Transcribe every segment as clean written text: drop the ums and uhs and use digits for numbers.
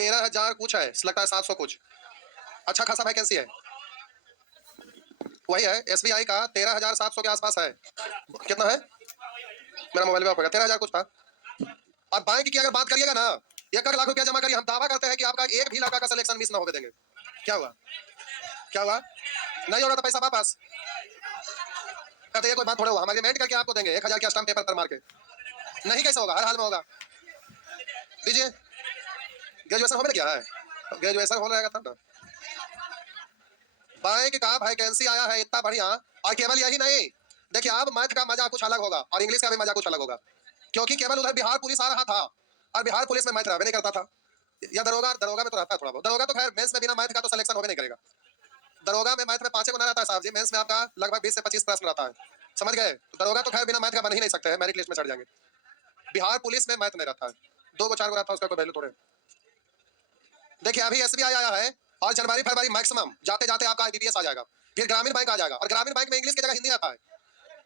13,000 कुछ है, लगता है 700 कुछ। अच्छा खासा वैकेंसी है, वही है एसबीआई का 13,700 के आसपास है। कितना है मेरा मोबाइल में, 13,000 कुछ था। और बैंक की अगर बात करिएगा ना, 1 लाख रुपया जमा करिए, हम दावा करते हैं कि आपका एक भी लड़का का सिलेक्शन मिस ना होकर देंगे। क्या हुआ, क्या हुआ, नहीं हो रहा था पैसा वापस, कहते ये कोई बात थोड़ा हुआ, हम एग्रीमेंट करके आपको देंगे 1,000 के स्टाम्प पेपर पर मार के। नहीं कैसे होगा, हर हाल में होगा। दीजिए, ग्रेजुएशन हो गया है, ग्रेजुएशन हो रहेगा तब ना। बैंक का वैकेंसी आया है इतना बढ़िया, और केवल यही नहीं, देखिए अब मैथ का मजा कुछ अलग होगा और इंग्लिश का भी मजा कुछ अलग होगा, क्योंकि केवल उधर बिहार पुलिस आ रहा था और बिहार पुलिस में मैथ रहने नहीं करता था, या दरोगा, दरोगा में तो रहता है थोड़ा बहुत, दरोगा तो खैर मेंस में बिना मैथ का तो सिलेक्शन होगा नहीं करेगा। दरोगा में मैथ में 5 गुना रहता है साहब जी, मेंस में आपका लगभग 20 से 25 प्रश्न रहता है, समझ गए। दरोगा तो खैर बिना मैथ का बन ही नहीं सकते हैं, मेरिट लिस्ट में चढ़ जाएंगे। बिहार पुलिस में मैथ नहीं रहता है, 2 को 4 को रहता है, उसका कोई वैल्यू थोड़े। देखिए अभी एसबीआई आया है और जनवरी फरवरी मैक्सिमम जाते जाते आपका आईबीपीएस आ जाएगा, फिर ग्रामीण बैंक आ जाएगा, और ग्रामीण बैंक में इंग्लिश की जगह हिंदी आता है।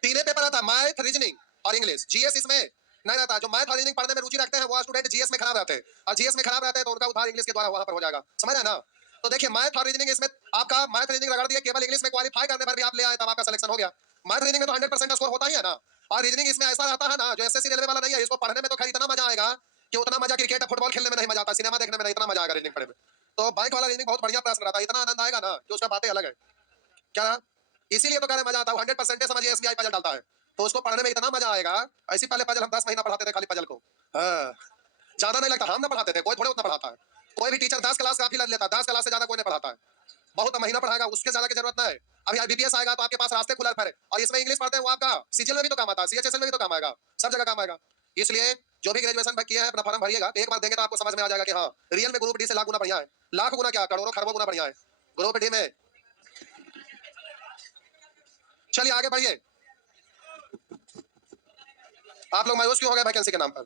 3 पेपर आता है, मैथ, रीजनिंग और इंग्लिश। जीएस इसमें नहीं रहता, जो मैथ और रीजनिंग पढ़ने में रुचि रखते हैं वो स्टूडेंट जीएस में खराब रहते हैं, और जीएस में खराब रहते हैं तो उनका उद्धार इंग्लिश के द्वारा वहां पर हो जाएगा, समझ रहे ना। तो देखिए मैथ और रीजनिंग इसमें आपका मैथ रीजनिंग रगड़ दिया, केवल इंग्लिश में क्वालिफाई करने पर भी आप ले आए तब आपका सिलेक्शन हो गया। मैथ रीजनिंग में तो 100% स्कोर होता ही है ना, और रीजनिंग इसमें ऐसा रहता है ना जो एसएससी रेलवे वाला नहीं है, इसको पढ़ने में तो खैर इतना मजा आएगा कि उतना मजा क्रिकेट फुटबॉल खेलने में नहीं मजा आता, सिनेमा देखने में नहीं, इतना मजा आएगा रीजनिंग पढ़ने में। तो बैंक वाला रीजनिंग बहुत बढ़िया प्रश्न रहता है, इतना आनंद आएगा ना कि उसका बातें अलग है। क्या, इसीलिए तो कहने मजा आता है, 100% समझिए एसबीआई पजल डालता है तो उसको पढ़ने में इतना मजा आएगा। ऐसी पहले पजल हम 10 महीना पढ़ाते थे खाली पजल को, हाँ, ज्यादा नहीं लगता, हम ना पढ़ाते थे, कोई थोड़े उतना पढ़ाता है, कोई भी टीचर 10 क्लास काफी लग लेता है, 10 क्लास से ज्यादा कोई नहीं पढ़ाता है, बहुत महीना पढ़ाएगा, उसके ज्यादा की जरूरत नहीं। अभी आईबीपीएस आएगा तो आपके पास रास्ते खुला फिर, और इसमें इंग्लिश पढ़ते हैं वो आपका सीजीएल में भी तो काम आता है, सीएचएसएल में भी तो काम आएगा, सब जगह काम आएगा। इसलिए जो भी ग्रेजुएशन किया है अपना फॉर्म भरिएगा, एक बार देंगे तो आपको समझ में आ जाएगा कि हाँ रियल में ग्रुप डी से लाख गुना बढ़िया है, लाख गुना क्या करोड़ों खरबों गुना बढ़िया है ग्रुप डी में। चलिए आगे बढ़िए, आप लोग मायूस क्यों हो गए वैकेंसी के नाम पर,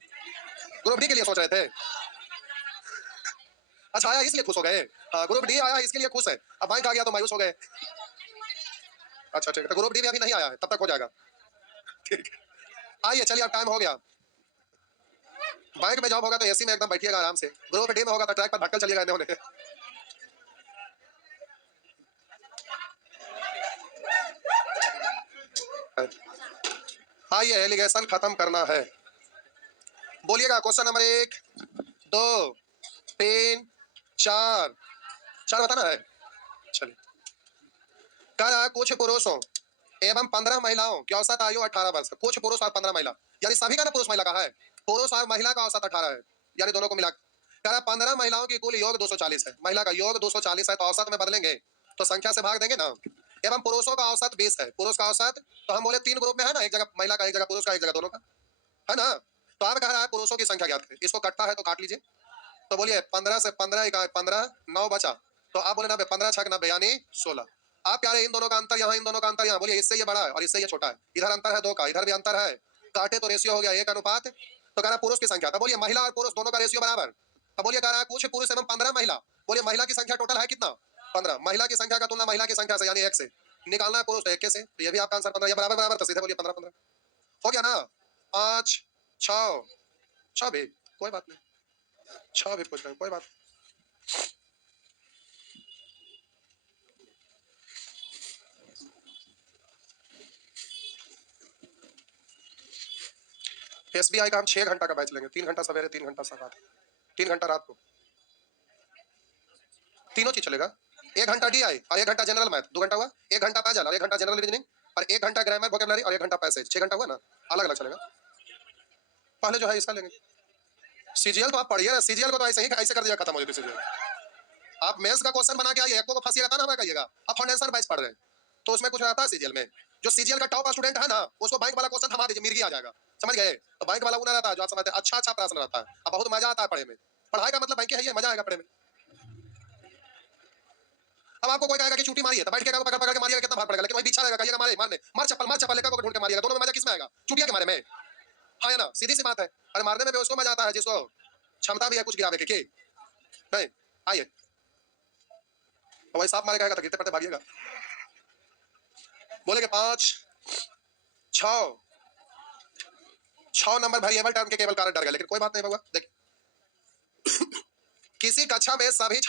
ग्रुप डी के लिए सोच रहे थे, अच्छा आया इसलिए खुश हो गए, ग्रुप डी आया इसके लिए खुश है, अब बैंक आ गया तो मायूस हो गए। अच्छा ठीक है, तो ग्रुप डी भी अभी नहीं आया है, तब तक हो जाएगा, ठीक है। आइए चलिए अब टाइम हो गया, बैंक में जॉब होगा तो एसी में एकदम बैठिएगा आराम से, ग्रुप डी में होगा तो ट्रैक पर धक्कल चलिएगा इन्होंने। आइए एलिगेशन खत्म करना है, बोलिएगा क्वेश्चन नंबर 1, 2, 3, 4, 4 बताना है। चलिए, कह रहा है कुछ पुरुषों एवं 15 महिलाओं की औसत आयु 18 वर्ष, कुछ पुरुष और 15 महिला, यानी सभी का ना पुरुष महिला का है, पुरुष और महिला का औसत 18 है, यानी दोनों को मिला। कह रहा 15 महिलाओं की कुल योग 240 है, महिला का योग 240 है, तो औसत में बदलेंगे तो संख्या से भाग देंगे ना, एवं पुरुषों का औसत 20 है, पुरुष का औसत तो हम बोले 3 ग्रुप में है ना, एक जगह महिला का, एक जगह पुरुष का, एक जगह दोनों का, है ना। तो आप कह रहा है पुरुषों की संख्या ज्ञात करें, इसको कटता है तो काट लीजिए, तो बोलिए 15 से 15 15, 9 बचा, तो आप बोले 90, 15 छक 90 यानी 16। आप प्यारे इन दोनों का अंतर यहाँ, इन दोनों का अंतर यहाँ, बोलिए इससे ये बड़ा है और इससे ये छोटा है, इधर अंतर है 2 का, इधर भी अंतर है, काटे तो रेशियो हो गया 1 अनुपात, तो कह रहा पुरुष की संख्या, तो बोलिए महिला और पुरुष दोनों का रेशियो बराबर, तो बोलिए कह रहा है कुछ पुरुष एवं 15 महिला, बोलिए महिला की संख्या टोटल है कितना 15, महिला की संख्या का तुलना महिला की संख्या से यानी 1 से निकालना है, पुरुष 1 से, तो ये भी आपका आंसर 15, ये बराबर बराबर, तो सीधे बोलिए 15 15 हो गया ना। 5 6 6 भी कोई बात नहीं, 6 भी पूछ रहे हैं कोई बात। एसबीआई का हम 6 घंटा का बैच लेंगे, 3 घंटा सवेरे, 3 घंटा रात, 3 घंटा रात को, तीनों चीज चलेगा, 1 घंटा डीआई और 1 घंटा जनरल मैथ, 2 घंटा हुआ, 1 घंटा पैजल और 1 घंटा जनरल रीजनिंग और 1 घंटा ग्रामर वोकैबुलरी और 1 घंटा पैसेज, 6 घंटा हुआ ना, अलग अलग चलेगा। पहले जो है इसका लेंगे, सीजीएल तो आप पढ़िए ना, सीजीएल को तो ऐसे ही ऐसे कर दिया खत्म हो जाती सीजीएल, आप मेंस का क्वेश्चन बना के आइए, एको को फंसी रहता ना हमें कहिएगा, आप फाउंडेशन बैच पढ़ रहे हैं तो उसमें कुछ रहता है सीजीएल में, जो सीजीएल का टॉप स्टूडेंट है ना उसको बैंक वाला क्वेश्चन थमा दीजिए, मिर्गी आ जाएगा, समझ गए। तो बैंक वाला उना रहता है जो आप समझते हैं, अच्छा अच्छा प्रश्न रहता है, अब बहुत मजा आता है पढ़े में, पढ़ाई का मतलब बैंक है, ये मजा आएगा पढ़े में। अब आपको कोई कहेगा कि चूटी मारिए तो बैठ के पकड़ पकड़ के मारिएगा, कितना भार पड़ेगा, लेकिन वही पीछा रहेगा, कहिएगा मारे मारने, मार चप्पल लेकर को ढूंढ के मारिएगा, दोनों में मजा किसमें आएगा, चूटिया के मारे में, हाँ है ना, सीधी सी बात है। और मारने में भी उसको मजा आता है जिसको क्षमता भी है कुछ गिरावे की नहीं। आइए वही सांप मारे कहेगा तो गिरते पड़ते भागिएगा, बोलेगे 5 6 6 नंबर वेरिएबल टर्म के केवल कारण डर गए, लेकिन कोई बात नहीं होगा, देखिए किसी कक्षा में सभी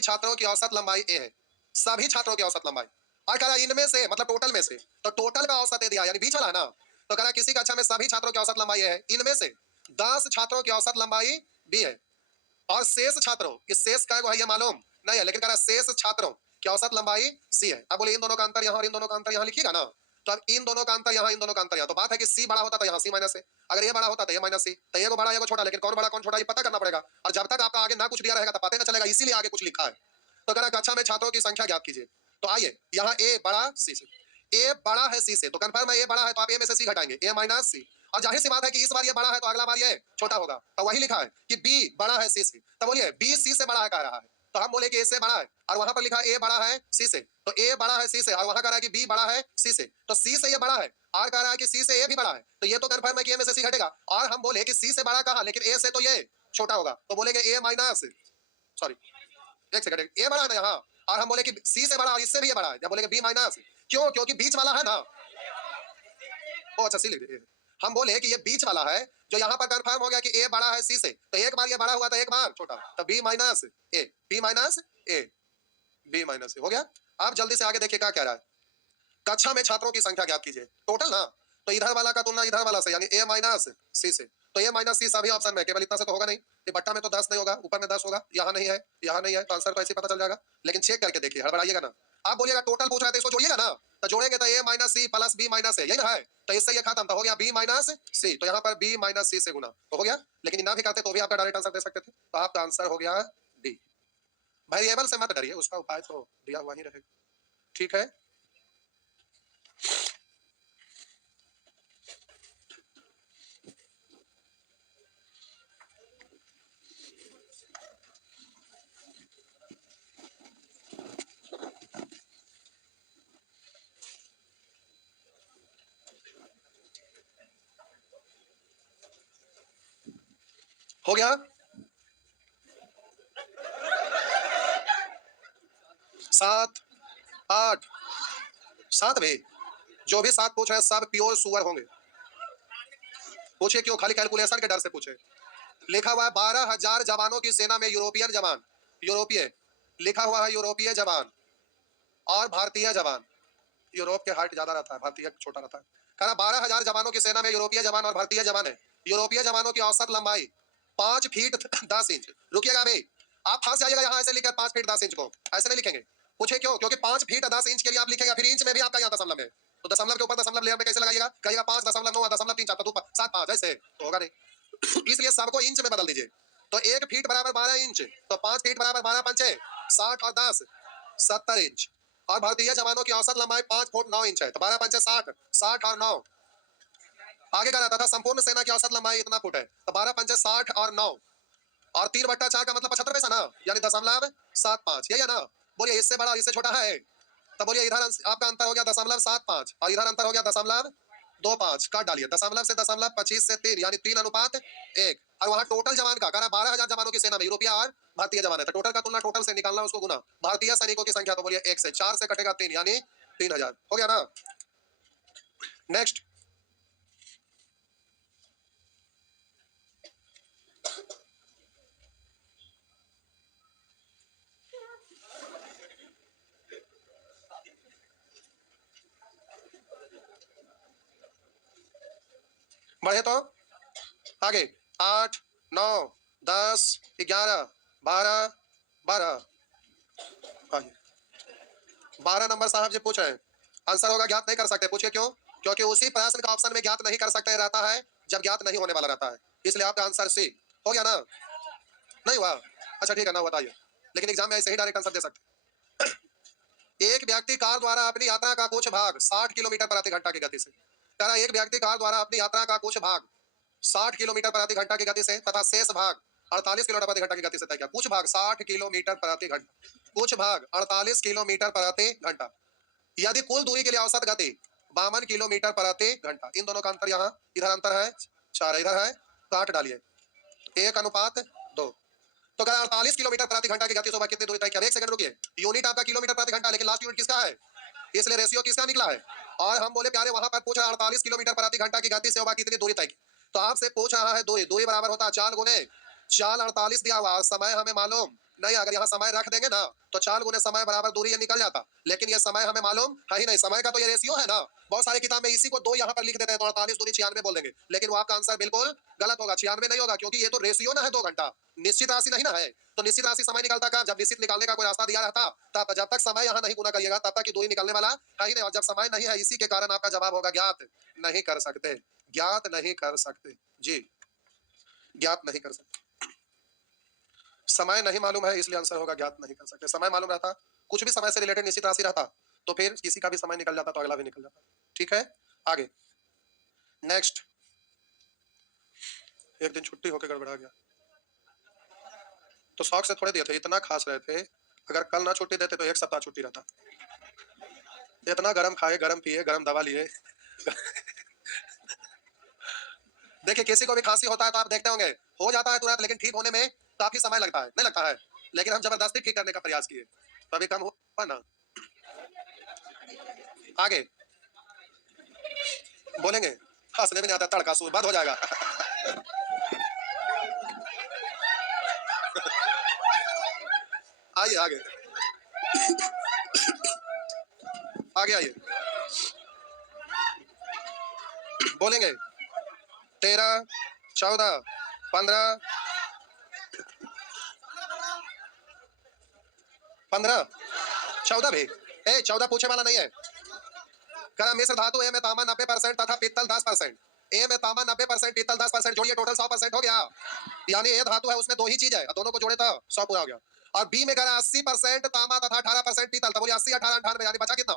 छात्रों की औसत लंबाई ए है, सभी छात्रों की औसत लंबाई, और कह रहा इनमें से मतलब टोटल में से, तो टोटल का औसत ए दिया यानी बीच वाला है ना, तो कह रहा किसी कक्षा में सभी छात्रों की औसत लंबाई ए है, इनमें से 10 छात्रों की औसत लंबाई बी है, और शेष छात्रों, इस शेष का है ये मालूम नहीं है, लेकिन कह रहा शेष छात्रों की औसत लंबाई सी है। अब बोले इन दोनों का अंतर यहाँ और इन दोनों का अंतर यहाँ लिखिएगा ना, तो अब इन दोनों का अंतर यहाँ, इन दोनों का अंतर यहाँ, तो बात है कि सी बड़ा होता तो यहाँ सी माइनस है, अगर ये बड़ा होता तो ये माइनस सी, तो ये को बड़ा ये को छोटा, लेकिन कौन बड़ा कौन छोटा ये पता करना पड़ेगा, और जब तक आपका आगे ना कुछ दिया रहेगा तो पता ही ना चलेगा, इसीलिए आगे कुछ लिखा है। तो कह रहा कक्षा में छात्रों की संख्या ज्ञात कीजिए, तो आइए यहाँ ए बड़ा सी से, ए बड़ा है सी से, तो कन्फर्म है ए बड़ा है, तो आप ए में से सी घटाएंगे, ए माइनस सी, और जाहिर सी बात है कि इस बार ये बड़ा है तो अगला बार ये छोटा होगा, तो वही लिखा है कि बी बड़ा है सी से, तो बोलिए बी सी से बड़ा है कह रहा है, तो हम बोले कि ए से बड़ा है, और वहां पर लिखा ए बड़ा है सी से, तो ए बड़ा है सी से, और वहां कह रहा है कि बी बड़ा है सी से, तो सी से ये बड़ा है, और कह रहा है कि सी से ए भी बड़ा है, तो ये तो कन्फर्म है कि ए में से सी घटेगा, और हम बोले कि सी से बड़ा कहा, लेकिन ए से तो ये छोटा होगा, तो बोलेंगे ए माइनस, सॉरी एक सेकंड, ए बड़ा है ना यहाँ, और हम बोले कि सी से बड़ा और इससे भी ये बड़ा है, जब बोलेंगे बी माइनस, क्यों, क्योंकि बीच वाला है ना, ओ अच्छा सी लिख दीजिए, हम बोले कि ये बीच वाला है, जो यहाँ पर कंफर्म हो गया कि ए बड़ा है सी से, तो एक बार ये बड़ा हुआ तो एक बार छोटा, तो बी माइनस ए, बी माइनस ए, बी माइनस ए हो गया। अब जल्दी से आगे देखिए क्या कह रहा है, कक्षा में छात्रों की संख्या ज्ञात कीजिए, टोटल ना, तो इधर वाला का तुलना इधर वाला से, यानी ए माइनस सी से, तो ए माइनस सी सभी ऑप्शन में, केवल इतना से तो होगा नहीं, ये बट्टा में तो 10 नहीं होगा, ऊपर में 10 होगा, यहाँ नहीं है, यहाँ नहीं है, तो आंसर तो ऐसे पता चल जाएगा, लेकिन चेक करके देखिए, हड़बड़ाइएगा ना। आप बोलिएगा टोटल पूछ रहे थे इसको जोड़िएगा ना, तो जोड़ेंगे तो A minus C plus B minus A, यही ना है, तो इससे ये खत्म, तो हो गया बी माइनस सी, तो यहाँ पर बी माइनस सी से गुना तो हो गया, लेकिन ना भी करते तो भी आपका डायरेक्ट आंसर दे सकते थे, तो आपका आंसर हो गया डी। वेरिएबल से मत डरिए, उसका उपाय तो दिया हुआ ही रहेगा, ठीक है। हो गया 7 8 7 भी, जो भी 7 पूछ रहे हैं सब प्योर सुअर होंगे, पूछे क्यों, खाली कैलकुलेशन के डर से पूछे। लिखा हुआ है 12,000 जवानों की सेना में यूरोपियन जवान, यूरोपीय लिखा हुआ है, यूरोपीय जवान और भारतीय जवान, यूरोप के हाइट ज्यादा रहता है, भारतीय छोटा रहता है, कहा 12,000 जवानों की सेना में यूरोपीय जवान और भारतीय जवान है, यूरोपीय जवानों की औसत लंबाई 5 फीट 10 इंच। रुकिएगा भाई, आप फंस जाइएगा यहाँ, ऐसे लिखे 5 फीट 10 इंच को, ऐसे नहीं लिखेंगे, पूछे क्यों, क्योंकि 5 फीट 10 इंच के लिए आप लिखेगा, फिर इंच में भी आपका यहाँ दशमलव है, तो दशमलव के ऊपर दशमलव लेयर में कैसे लगाइएगा, कहिएगा 5.9 दशमलव 3 4 7 5 ऐसे तो होगा नहीं इसलिए सबको इंच में बदल दीजिए, तो 1 फीट बराबर 12 इंच, तो 5 फीट बराबर 12 पंचे 60 और 10 70 इंच, और भारतीय जवानों की औसत लंबाई 5 फुट 9 इंच है, तो 12 पंचे 60, 60 और 9, आगे का रहता था संपूर्ण सेना की औसत लंबाई इतना फुट है, तो 12 पंचे 60 और 9, और 3/4 का मतलब 75 पैसा ना, यानी 0.75, यही है ना, बोलिए इससे बड़ा इससे छोटा है, तो बोलिए इधर आपका अंतर हो गया 0.75 और इधर अंतर हो गया 0.25, काट डालिए, दशमलव से 0.25 से 3, यानी 3:1, और वहां टोटल जवान का कहना 12,000 जवानों की सेना में यूरोपीय और भारतीय जवान है, तो टोटल का तुलना टोटल से निकालना, उसको गुना, भारतीय सैनिकों की संख्या, तो बोलिए 1 से 4 से कटेगा 3, यानी 3,000 हो गया ना। नेक्स्ट, बढ़े तो आगे 8 9 10 11 12 12, 12 नंबर साहब जी पूछ रहे हैं, आंसर होगा ज्ञात नहीं कर सकते, पूछिए क्यों, क्योंकि उसी प्रश्न का ऑप्शन में ज्ञात नहीं कर सकते रहता है जब ज्ञात नहीं होने वाला रहता है, इसलिए आपका आंसर सी हो गया ना, नहीं हुआ, अच्छा ठीक है ना, बताइए, लेकिन एग्जाम में ऐसे ही डायरेक्ट आंसर दे सकते। एक व्यक्ति कार द्वारा अपनी यात्रा का कुछ भाग 60 किलोमीटर प्रति घंटा की गति से, कह रहा एक व्यक्ति कार द्वारा अपनी यात्रा का कुछ भाग 60 किलोमीटर प्रति घंटा की गति से तथा शेष भाग 48 किलोमीटर प्रति घंटा की गति से तय किया, कुछ भाग 60 किलोमीटर प्रति घंटा, कुछ भाग 48 किलोमीटर प्रति घंटा, यदि कुल दूरी के लिए औसत गति 52 किलोमीटर प्रति घंटा, इन दोनों का अंतर यहाँ, इधर अंतर है 4, इधर है, काट डालिए 1:2, तो कह 48 किलोमीटर प्रति घंटा की गति से कितनी दूरी तय किया, एक सेकंड रुकिए, यूनिट आपका किलोमीटर प्रति घंटा, लेकिन लास्ट यूनिट किसका है, इसलिए रेशियो किसका निकला है, और हम बोले प्यारे वहां पर पूछ रहा 48 किलोमीटर प्रति घंटा की गति से कितनी दूरी तय की, तो आपसे पूछ रहा है दूरी, दूरी बराबर होता है 4 गुने चाल 48 दिया हुआ, समय हमें मालूम नहीं। अगर यहाँ समय रख देंगे ना तो 4 गुने समय बराबर दूरी ये निकल जाता, लेकिन ये समय हमें मालूम है ही नहीं। समय का तो ये रेशियो है ना। बहुत सारी किताब में इसी को 2 यहाँ पर लिख देते हैं तो 48 दूनी 96 बोल देंगे, लेकिन वो आपका आंसर बिल्कुल गलत होगा। 96 नहीं होगा, क्योंकि ये तो रेशियो ना है 2 घंटा, निश्चित राशि नहीं ना है। तो निश्चित राशि समय निकलता का जब निश्चित निकालने का कोई रास्ता दिया रहता, तब जब तक समय यहाँ नहीं गुना करिएगा तब तक की दूरी निकलने वाला है ही नहीं। और जब समय नहीं है, इसी के कारण आपका जवाब होगा ज्ञात नहीं कर सकते। ज्ञात नहीं कर सकते जी, ज्ञात नहीं कर सकते। समय नहीं मालूम है इसलिए आंसर होगा ज्ञात नहीं कर सकते। समय मालूम रहता, कुछ भी समय से रिलेटेड निश्चित राशि रहता, तो फिर किसी का भी समय निकल जाता तो अगला भी निकल जाता। ठीक है, आगे नेक्स्ट। एक दिन छुट्टी होकर गड़बड़ा गया तो शौक से थोड़े दिए थे, इतना खास रहे थे। अगर कल ना छुट्टी देते तो 1 सप्ताह छुट्टी रहता। इतना गरम खाए, गरम पिए, गरम दवा लिए। देखिए किसी को भी खांसी होता है तो आप देखते होंगे हो जाता है तुरंत, लेकिन ठीक होने में काफी समय लगता है, नहीं लगता है? लेकिन हम जबरदस्ती ठीक करने का प्रयास किए तो अभी कम हुआ ना। आगे बोलेंगे, हंसने भी नहीं आता, तड़का सूर बंद हो जाएगा। आइए आगे, आगे आइए। बोलेंगे 13, 14, 15, 15, 14 भी। 14 पूछे वाला नहीं है। करा मिश्र धातु ए में तांबा 90% तथा पित्तल 10%। ए में तांबा 90%, पित्तल 10%, जोड़िए टोटल 100% हो गया। यानी ए धातु है उसमें 2 ही चीज है, दोनों को जोड़े तो 100 पूरा हो गया। और बी में करा 80% तांबा तथा 18% पित्तल, तो बोलिए 80, 18, 98, यानी बचा कितना?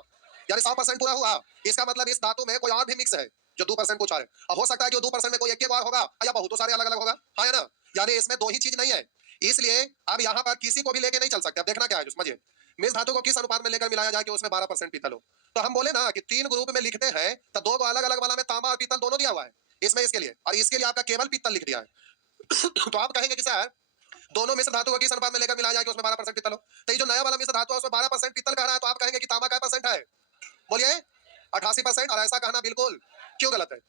यानी 100% पूरा हुआ। इसका मतलब इस धातु में कोई और भी मिक्स है जो 2% पूछा है। अब हो सकता है कि 2% में कोई एक बार होगा या बहुत सारे अलग अलग होगा, हाँ या ना? यानी इसमें 2 ही चीज नहीं है, इसलिए अब यहाँ पर किसी को भी लेके नहीं चल सकते। अब देखना क्या है, समझिए मिस धातु को किस अनुपात में लेकर मिलाया जाए कि उसमें 12% पीतल हो। तो हम बोले ना कि 3 ग्रुप में लिखते हैं तो 2 अलग अलग वाला में तांबा और पीतल दोनों दिया हुआ है इसमें, इसके लिए, और इसके लिए आपका केवल पीतल लिख दिया है। तो आप कहेंगे कि सर दोनों मिश्र धातु को किस अनुपात में लेकर मिलाया जाए कि उसमें 12% पीतल हो। तो ये जो नया वाला मिश्र धातु है उसमें 12% पीतल कह रहा है, तो आप कहेंगे कि तांबा क्या परसेंट है? बोलिए 88%। और ऐसा कहना बिल्कुल क्यों गलत है?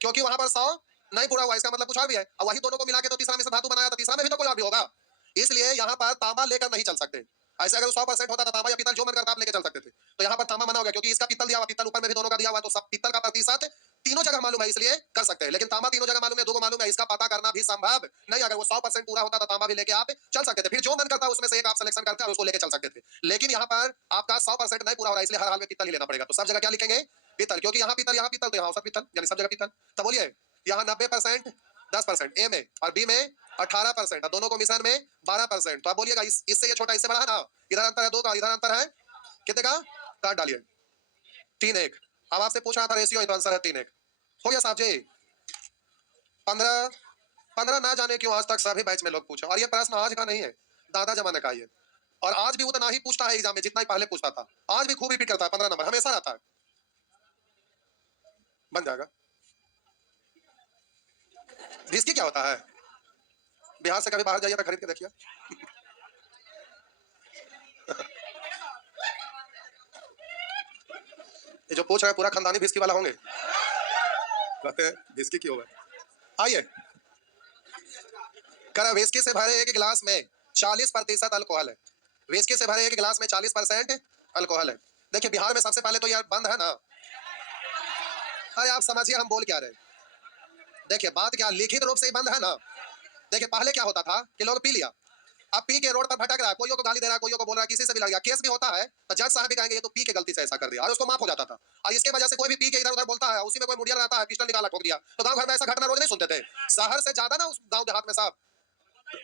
क्योंकि वहां पर 100 नहीं पूरा हुआ, इसका मतलब कुछ और भी है, और वही दोनों को मिला के तो तीसरा मिश्र धातु बनाया, तो तीसरा में भी तो कोई और भी होगा। इसलिए यहाँ पर तांबा लेकर नहीं चल सकते। ऐसे अगर 100% होता था तांबा या पीतल जो मन करता आप लेके चल सकते थे, तो यहाँ पर तांबा मना हो गया, क्योंकि इसका पीतल दिया हुआ, पीतल ऊपर में भी दोनों का दिया हुआ, तो सब पीतल का प्रतिशत तीनों जगह मालूम है इसलिए कर सकते हैं। लेकिन तांबा तीनों जगह मालूम है, 2 को मालूम है, इसका पता करना भी संभव नहीं। अगर वो 100% पूरा होता तो तांबा भी लेके आप चल सकते थे, फिर जो मन करता उसमें से एक आप सिलेक्शन करते और उसको लेके चल सकते थे। लेकिन यहाँ पर आपका 100% नहीं पूरा हो रहा है, इसलिए हर हाल में पीतल ही लेना पड़ेगा। तो सब जगह क्या लिखेंगे? पीतल, क्योंकि यहाँ पीतल तो यहाँ औसत पीतल, यानी सब जगह पीतल। तो बोलिए यहाँ 90% 10% ए में और बी में 18%, दोनों को मिश्रण में 12%। तो आप बोलिएगा इससे ये छोटा इससे बड़ा है ना, इधर अंतर है 2 का, इधर अंतर है कितने का? काट डालिए 3-1। अब आपसे पूछ रहा था रेशियो, तो आंसर है 3-1 हो गया साहब जी। 15 ना जाने क्यों आज तक सभी बैच में लोग पूछे, और ये प्रश्न आज का नहीं है, दादा जमाने का ये, और आज भी उतना ही पूछता है एग्जाम में जितना ही पहले पूछता था। आज भी खूब रिपीट करता है, 15 नंबर हमेशा रहता है। बन जाएगा। इसकी क्या होता है? बिहार से कभी बाहर जाइए तो खरीद के देखिए। ये जो पूछ रहे हैं पूरा खानदानी भिस्की वाला होंगे, कहते हैं भिस्की क्यों है। आइए, कर विस्की से भरे एक गिलास में 40% अल्कोहल है। विस्की से भरे एक गिलास में 40% अल्कोहल है। देखिए बिहार में सबसे पहले तो यार बंद है ना। अरे आप समझिए हम बोल क्या रहे हैं। देखिए बात क्या लिखित रूप से ही बंद है ना। देखिए पहले क्या होता था कि लोग पी लिया, अब पी के रोड पर भटक रहा है, कोई को गाली दे रहा है, कोई को बोल रहा है, किसी से भी लग गया, केस भी होता है, तो जज साहब भी कहेंगे ये तो पी के गलती से ऐसा कर दिया, और उसको माफ हो जाता था। और इसके वजह से कोई भी पी के इधर उधर बोलता है, उसी में कोई मुड़िया रहता है, पिस्टल निकाला ठोक दिया, तो गांव घर में ऐसा घटना रोज नहीं सुनते थे। शहर से ज्यादा ना उस गांव देहात में साहब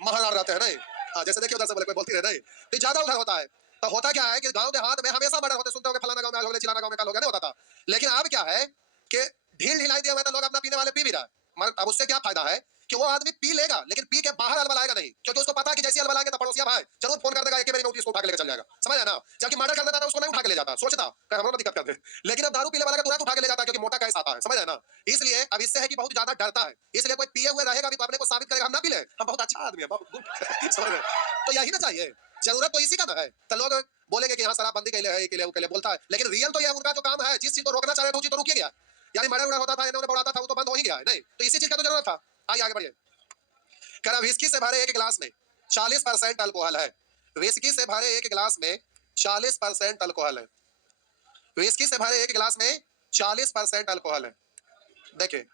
महाराण रहते हैं नहीं। हाँ जैसे देखिए उधर से बोले कोई बोलती रहे नहीं, तो ज्यादा उधर होता है। तो होता क्या है कि गांव देहात में हमेशा मर्डर होते, सुनते हो फलाना गांव में लोग, चिलाना गांव में लोग नहीं होता था। लेकिन अब क्या है कि ढील ढिलाई दिया हुआ तो लोग अपना पीने वाले पी भी रहा है, मगर अब उससे क्या फायदा है कि वो आदमी पी लेगा लेकिन पी के बाहर अलबलाएगा नहीं, क्योंकि उसको पता है कि जैसे अलबलाएंगे तो पड़ोसिया भाई जरूर फोन कर देगा, एक बार नोटिस को उठा के लेकर चल जाएगा, समझ है ना। जबकि मर्डर कर देता था उसको नहीं उठा के ले जाता, सोचता कहीं हम लोग दिक्कत करते, लेकिन अब दारू पीने वाला का तुरंत उठा के ले जाता है, क्योंकि मोटा केस आता है, समझ है ना। इसलिए अब इससे है कि बहुत ज्यादा डरता है, इसलिए कोई पिए हुए रहेगा भी तो अपने को साबित करेगा हम ना पी ले, हम बहुत अच्छा आदमी है, बहुत गुड, समझ रहे। तो यही ना चाहिए, जरूरत तो इसी का ना है। तो लोग बोलेंगे कि यहाँ शराबबंदी के लिए है, के लिए बोलता है, लेकिन रियल तो ये उनका जो काम है, जिस चीज को रोकना चाह रहे थे वो चीज तो रुक गया। यानी मर्डर होता था, इन्होंने बढ़ाता था, वो तो बंद हो ही गया है नहीं, तो इसी चीज का तो जरूरत था। आइए आगे बढ़िए। कह रहा विस्की से भरे एक गिलास में 40% अल्कोहल है। विस्की से भरे एक गिलास में 40% अल्कोहल है। विस्की से भरे एक गिलास में 40% अल्कोहल है। देखिए, कह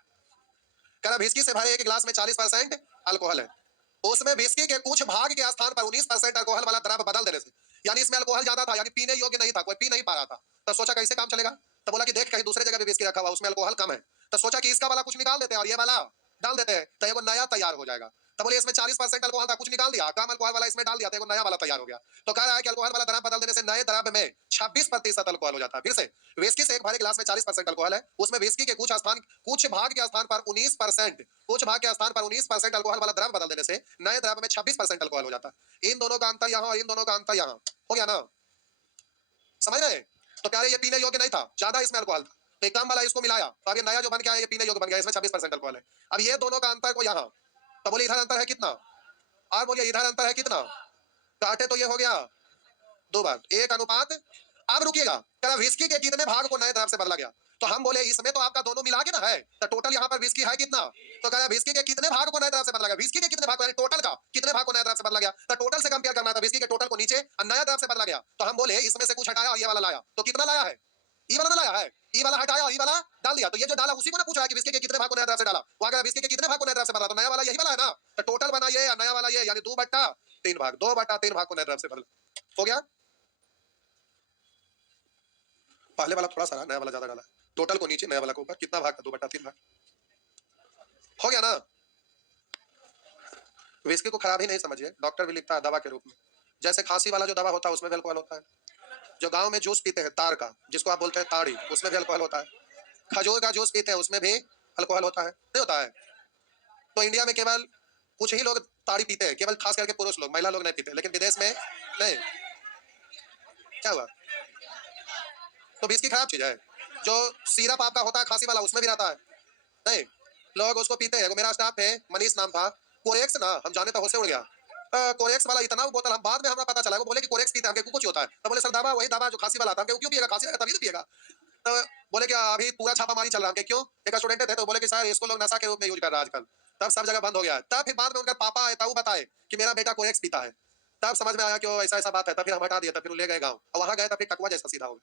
रहा विस्की से भरे एक गिलास में 40% अल्कोहल है। उसमें विस्की के कुछ भाग के स्थान पर 19% अल्कोहल वाला द्रव बदल देने से, यानी इसमें अल्कोहल ज्यादा था, यानी पीने योग्य नहीं था, कोई पी नहीं पा रहा था। तो सोचा कैसे काम चलेगा, तो बोला कि देख कहीं दूसरे जगह भी विस्की रखा हुआ उसमें अल्कोहल कम है, तो सोचा कि इसका वाला कुछ निकाल देते हैं और ये वाला डाल देते हैं, तो ये नया तैयार हो जाएगा। तो बोले इसमें 40% अल्कोहल था, कुछ निकाल दिया, कम अल्कोहल वाला इसमें डाल दिया, तो नया वाला तैयार हो गया। तो कह रहा है कि अल्कोहल वाला द्रव बदल देने से नए द्रव में 26% अल्कोहल हो जाता है। फिर से विस्की से एक भरे गिलास में 40% अल्कोहल है, उसमें विस्की के कुछ भाग के स्थान पर 19% अल्कोहल वाला द्रव बदल देने से नए द्रव में 26% अल्कोहल हो जाता है। इन दोनों का अंतर यहाँ और इन दोनों का अंतर यहाँ हो गया ना, समझ रहे? तो कह रहे ये पीने योग्य नहीं था, ज्यादा इसमें अल्कोहल था, तो कम वाला इसको मिलाया, तो अब ये नया जो बन गया ये पीने योग्य बन गया, इसमें 26% अल्कोहल है। अब ये दोनों का अंतर को यहाँ, तो बोले इधर अंतर है कितना, और बोलिए इधर अंतर है कितना, काटे तो ये हो गया 2 भाग 1 अनुपात। अब रुकिएगा, कह विस्की के कितने भाग को नए द्रव से बदला गया, तो हम बोले इसमें तो आपका दोनों मिला के ना है, तो टोटल यहाँ पर विस्की है कितना, तो कह रहा विस्की के कितने भाग को नए द्रव से बदला गया, विस्की के कितने भाग को, टोटल का कितने भाग को नए द्रव से बदला गया, तो टोटल से कंपेयर करना था, विस्की के टोटल को नीचे और नया द्रव से बदला गया, तो हम बोले इसमें से कुछ हटाया और ये वाला लाया, तो कितना लाया है, ई वाला लाया है, ई वाला हटाया और ई वाला डाल दिया, तो ये जो डाला उसी को ना पूछा है कि विस्की के कितने भाग को नया द्रव से डाला, वो अगर विस्की के कितने भाग को नया द्रव से बदला, तो नया वाला यही वाला है ना, तो टोटल बना ये और नया वाला ये, यानी 2/3 भाग, 2/3 भाग को नए द्रव से बदला हो गया। पहले वाला थोड़ा सा नया वाला ज्यादा डाला, टोटल को नीचे नया वाला को ऊपर, कितना भाग था, 2/3 भाग हो गया ना। विस्की को खराब ही नहीं समझिए, डॉक्टर भी लिखता है दवा के रूप में, जैसे खांसी वाला जो दवा होता है उसमें भी अल्कोहल होता है, जो गांव में जूस पीते हैं तार का, जिसको आप बोलते हैं ताड़ी, उसमें भी अल्कोहल होता है, खजूर का जूस पीते हैं उसमें भी अल्कोहल होता है, नहीं होता है। तो इंडिया में केवल कुछ ही लोग ताड़ी पीते हैं, केवल खास करके पुरुष लोग, महिला लोग नहीं पीते, लेकिन विदेश में नहीं। क्या हुआ, तो विस्की खराब चीज है, जो सिरप आपका होता है खांसी वाला उसमें भी रहता है, नहीं लोग उसको पीते हैं। मेरा स्टाफ है मनीष नाम था, कोरेक्स ना, हम जाने तो होश से उड़ गया, कोरेक्स वाला इतना बोतल, हम बाद में हमें पता चला, वो बोले कि कोरेक्स पीते हैं, हमको कुछ होता है, तो बोले सर दवा वही दवा जो खांसी वाला था, हमको क्यों पिएगा, खांसी रहेगा तभी तो पिएगा, तो बोले कि अभी पूरा छापामारी चल रहा है, क्यों, एक स्टूडेंट थे तो बोले कि सर इसको लोग नशा के रूप में यूज कर रहा है आजकल, तब सब जगह बंद हो गया है। तब फिर बाद में उनका पापा आए, तब वो बताए कि मेरा बेटा कोरेक्स पीता है, तब समझ में आया कि ऐसा ऐसा बात है, तब फिर हम हटा दिए, तब फिर ले गए गाँव, और वहाँ गए तब फिर टकुआ जैसा सीधा हो गया।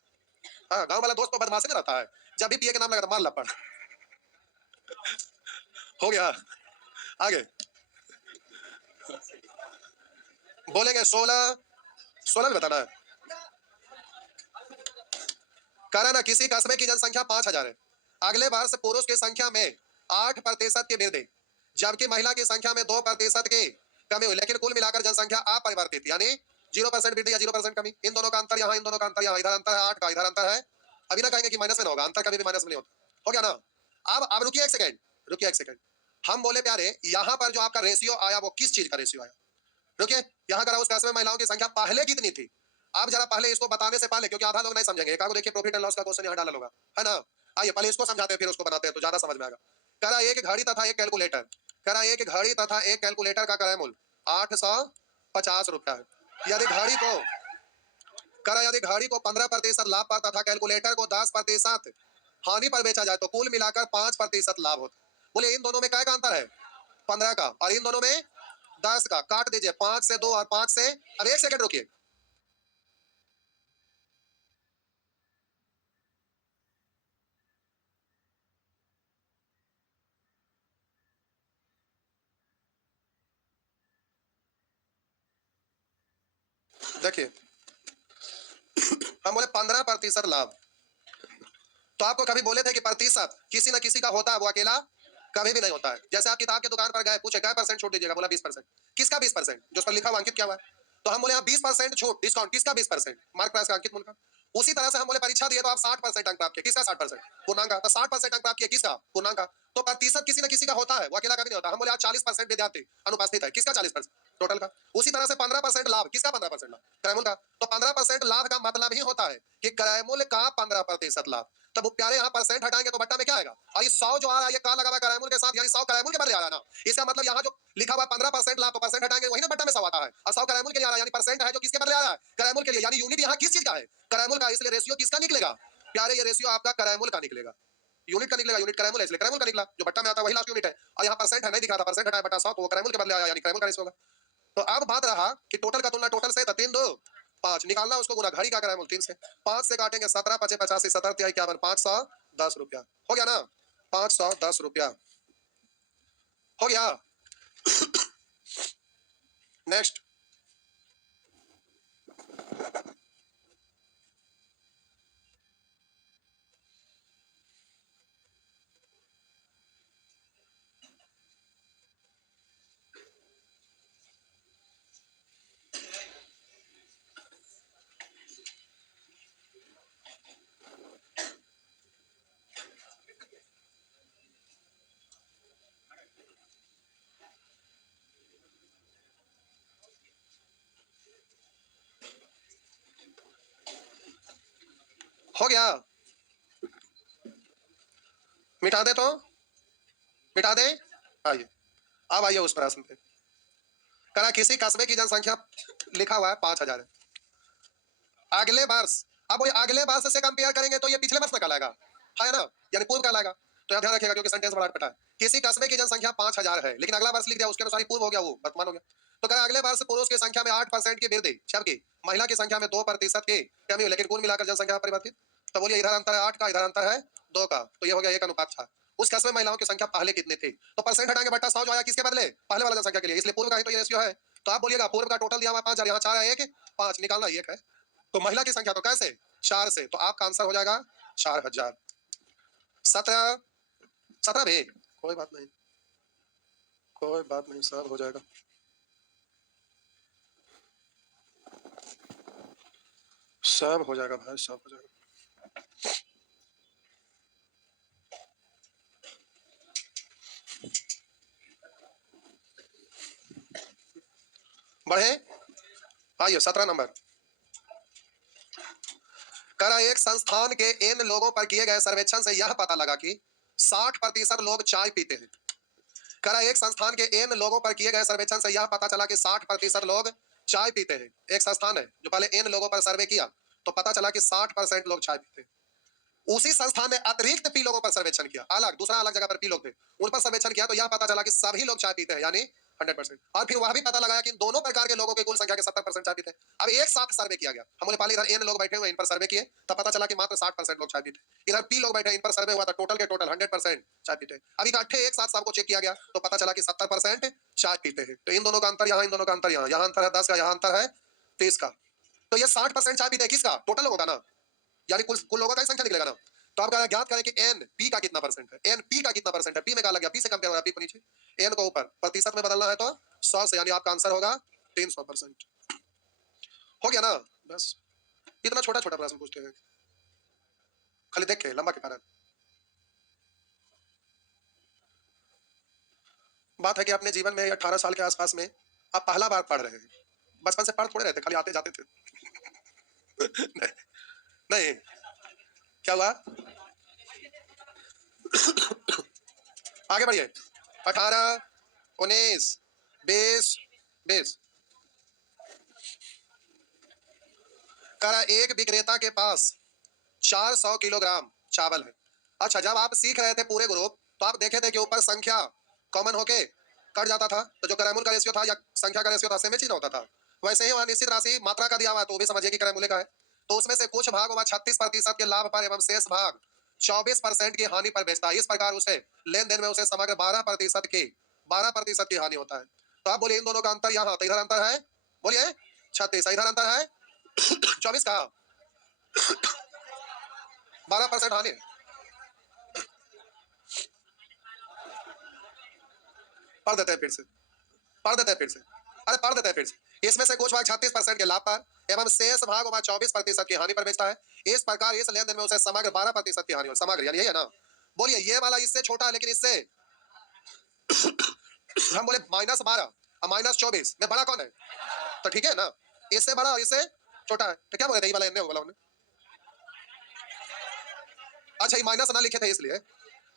हाँ, गाँव वाला दोस्त तो बदमाशी में रहता है, जब भी पिए के नाम लगा मार लपड़ हो गया। आगे बोलेंगे 16 भी बताना है। करा ना, किसी कस्बे की जनसंख्या 5000 है, अगले वर्ष पुरुष की संख्या में 8% की वृद्धि, जबकि महिला की संख्या में 2% की कमी हुई, लेकिन कुल मिलाकर जनसंख्या अपरिवर्तित, यानी 0% वृद्धि या 0% कमी। इन दोनों का अंतर यहाँ, इन दोनों का अंतर यहाँ, इधर अंतर है 8 का, इधर अंतर है, अभी ना कहेंगे कि माइनस में होगा, अंतर कभी भी माइनस में नहीं होता, हो गया ना। अब रुकिए एक सेकंड, रुकिए एक सेकंड, हम बोले प्यारे यहाँ पर जो आपका रेशियो आया वो किस चीज का रेशियो आया, रुकिए, यहाँ करा उस कस्बे में महिलाओं की संख्या पहले कितनी थी, आप जरा पहले इसको बताने से पहले, क्योंकि आधा लोग नहीं समझेंगे, एक आगे देखिए प्रॉफिट एंड लॉस का क्वेश्चन यहाँ डाला होगा, है ना, आइए पहले इसको समझाते हैं फिर उसको बनाते हैं, तो ज्यादा समझ में आएगा। कह रहा एक घड़ी तथा एक कैलकुलेटर, कह रहा एक घड़ी तथा एक कैलकुलेटर का क्रय मूल्य 850 रुपया है, यदि घड़ी को कह रहा यदि घड़ी को 15% लाभ पर तथा कैलकुलेटर को 10% हानि पर बेचा जाए तो कुल मिलाकर 5% लाभ होता है। बोले इन दोनों में क्या का अंतर है, 15 का, और इन दोनों में 10 का, काट दीजिए 5 से 2 और 5 से, अब एक सेकंड रुकिए, देखिए हम बोले 15% लाभ, तो आपको कभी बोले थे कि प्रतिशत किसी न किसी का होता है, वो अकेला कभी भी नहीं होता है। जैसे आप किताब के दुकान पर गए, पूछे क्या % छूट दीजिएगा, बोला 20%, किसका 20%, जो उस पर लिखा हुआ अंकित क्या हुआ, तो हम बोले आप 20% छूट डिस्काउंट, किसका 20%, मार्क प्राइस का अंकित मूल्य का। उसी तरह से हम बोले परीक्षा दिए तो आप 60% अंक प्राप्त किए, किसका 60%, पूर्णांक का, तो 60% अंक प्राप्त किए किसका, पूर्णांक का, तो प्रतिशत किसी न किसी का होता है, वो अकेला कभी नहीं होता। हम बोले आज 40% विद्यार्थी अनुपस्थित है, किसका 40%, टोटल का। उसी तरह से 15% लाभ, किसका 15% लाभ, क्रयमूल्य का, तो 15% लाभ का मतलब ही होता है कि क्रयमूल्य का 15% लाभ। तब वो प्यारे यहाँ परसेंट हटाएंगे तो बट्टा में क्या आएगा, और ये 100 जो आ रहा है ये का लगा हुआ क्रयमूल्य के साथ, यानी 100 क्रयमूल्य के बदले आ रहा है ना, इसका मतलब यहाँ जो लिखा हुआ 15% लाभ, तो परसेंट हटाएंगे वही ना बट्टा में 100 आता है, और 100 क्रयमूल्य के लिए आ रहा है, यानी परसेंट है जो किसके बदले आ रहा है, क्रयमूल्य के लिए, यानी यूनिट यहाँ किस चीज का है, क्रयमूल्य का, इसलिए रेशियो किसका निकलेगा प्यारे, ये रेशियो आपका क्रयमूल्य का निकलेगा। यूनिट का निकलेगा, यूनिट क्रैमुल है इसलिए क्रैमुल का निकला, जो बट्टा में आता है वही लास्ट यूनिट है। और यहाँ परसेंट है, नहीं दिखा था, परसेंट हटाया बटा 100 तो वो क्रैमुल के बदले आया, यानी क्रैमुल का रेशियो होगा। तो अब बात रहा कि टोटल का तुलना टोटल से, 3 2 5 निकालना, उसको गुना घड़ी का क्रैमुल 3 से, 5 से काटेंगे 17 5 85 70 तिहाई 51 510 रुपया हो गया ना, 510 रुपया हो गया। नेक्स्ट हो गया, मिटा दे तो मिटा दे। आइए अब आइए उस प्रश्न पे, करा किसी कस्बे की जनसंख्या लिखा हुआ है 5000 है, अगले वर्ष, अब वही अगले वर्ष से कंपेयर करेंगे तो ये पिछले वर्ष निकाल आएगा, है ना, यानी पूर्व का लाएगा। तो यहाँ ध्यान रखिएगा क्योंकि सेंटेंस बड़ा अटपटा है। किसी कस्बे की जनसंख्या 5000 है, लेकिन अगला वर्ष लिख दिया, उसके अनुसार पूर्व हो गया, वो वर्तमान हो गया। तो कहा अगले वर्ष पुरुष की संख्या में 8% की वृद्धि, जबकि महिला की संख्या में 2% की कमी हुई, लेकिन कुल मिलाकर जनसंख्या परिवर्तित। तो बोलिए इधर अंतर है 8 का, इधर अंतर है 2 का, तो ये हो गया 1:6। उस कस्बे में महिलाओं की संख्या पहले कितनी थी, तो परसेंट हटाएंगे बट्टा 100 जो आया किसके बदले, पहले वाला जनसंख्या के लिए, इसलिए पूर्व का ही तो ये रेशियो है। तो आप बोलिएगा पूर्व का टोटल दिया हुआ 5000, यहाँ 4 है 1 5 निकालना 1 है, तो महिला की संख्या तो कैसे 4 से, तो आपका आंसर हो जाएगा 4000। 17 17 भी कोई बात नहीं, कोई बात नहीं, सब हो जाएगा, सब हो जाएगा भाई, सब हो जाएगा। बढ़े, आइए 17 नंबर, करा एक संस्थान के इन लोगों पर किए गए सर्वेक्षण से यह पता लगा कि 60% लोग चाय पीते हैं। करा एक संस्थान के इन लोगों पर किए गए सर्वेक्षण से यह पता चला कि 60% लोग चाय पीते हैं। एक संस्थान है जो पहले इन लोगों पर सर्वे किया तो पता चला कि 60% लोग चाय पीते हैं। उसी संस्थान ने अतिरिक्त पी लोगों पर सर्वेक्षण किया, अलग दूसरा अलग जगह पर पी लोग थे, उन पर सर्वेक्षण किया तो यह पता चला कि सभी लोग चाय पीते हैं, यानी 100%। और फिर वह भी पता लगाया कि इन दोनों प्रकार के लोगों की कुल संख्या के 70% चाय पीते हैं। अब एक साथ सर्वे किया गया, हम बोले पहले इधर एन लोग बैठे हुए इन पर सर्वे किए तब पता चला कि मात्र 60% लोग चाय पीते, इधर पी लोग बैठे इन पर सर्वे हुआ था, टोटल के टोटल 100% चाय पीते। अब इकट्ठे एक साथ सबको चेक किया गया तो पता चला कि 70% चाय पीते हैं। तो इन दोनों का अंतर यहाँ, इन दोनों का अंतर यहाँ, यहाँ अंतर है 10 का, यहाँ अंतर है 30 का। तो ये 60% चाय पीते हैं किसका, टोटल लोगों का ना, यानी कुल लोगों का संख्या निकलेगा ना। तो आप ज्ञात करें कि एन पी का कितना परसेंट है, एन पी का कितना परसेंट है, पी में क्या लग गया, पी से कंपेयर हो रहा है, पी को नीचे, एन को ऊपर, प्रतिशत में बदलना है तो 100 से, यानी आपका आंसर होगा 300%। हो गया ना, बस इतना छोटा छोटा प्रश्न पूछते हैं, खाली देख के लंबा के कारण। बात है कि अपने जीवन में 18 साल के आसपास में आप पहला बार पढ़ रहे हैं, बचपन से पढ़ थोड़े रहते, खाली आते जाते थे। नहीं, नहीं क्या हुआ, आगे बढ़िए, 18 19 20 20 करा एक विक्रेता के पास 400 किलोग्राम चावल है। अच्छा, जब आप सीख रहे थे पूरे ग्रुप तो आप देखे थे कि ऊपर संख्या कॉमन होके कट जाता था, तो जो क्रैमुल का रेशियो था या संख्या का रेशियो था सेम चीज होता था। वैसे ही वहां निश्चित राशि मात्रा का दिया हुआ है तो भी समझिए कि क्रैमुल का है। तो उसमें से कुछ भाग होगा 36% के लाभ पर एवं शेष भाग 24% की हानि पर बेचता है। इस प्रकार उसे लेन देन में उसे समग्र 12% की हानि होता है। तो आप बोलिए इन दोनों का अंतर यहाँ, तो इधर अंतर है, बोलिए 36, इधर अंतर है 24 का, 12% हानि। पढ़ देते हैं फिर से, पढ़ देते हैं फिर से, अरे पढ़ देते हैं फिर से। इसमें से कुछ भाग 36% के लाभ पर एवं शेष भाग 24% की हानि पर बेचता है। इस प्रकार इस लेन देन में उसे समग्र 12% की हानि हो, समग्र यानी यही है ना। बोलिए ये वाला इससे छोटा है, लेकिन इससे हम बोले -12 और -24 में बड़ा कौन है, तो ठीक है ना, इससे बड़ा और इससे छोटा है, तो क्या बोले थे ये वाला एन वाला हमने। अच्छा ये माइनस ना लिखे थे इसलिए,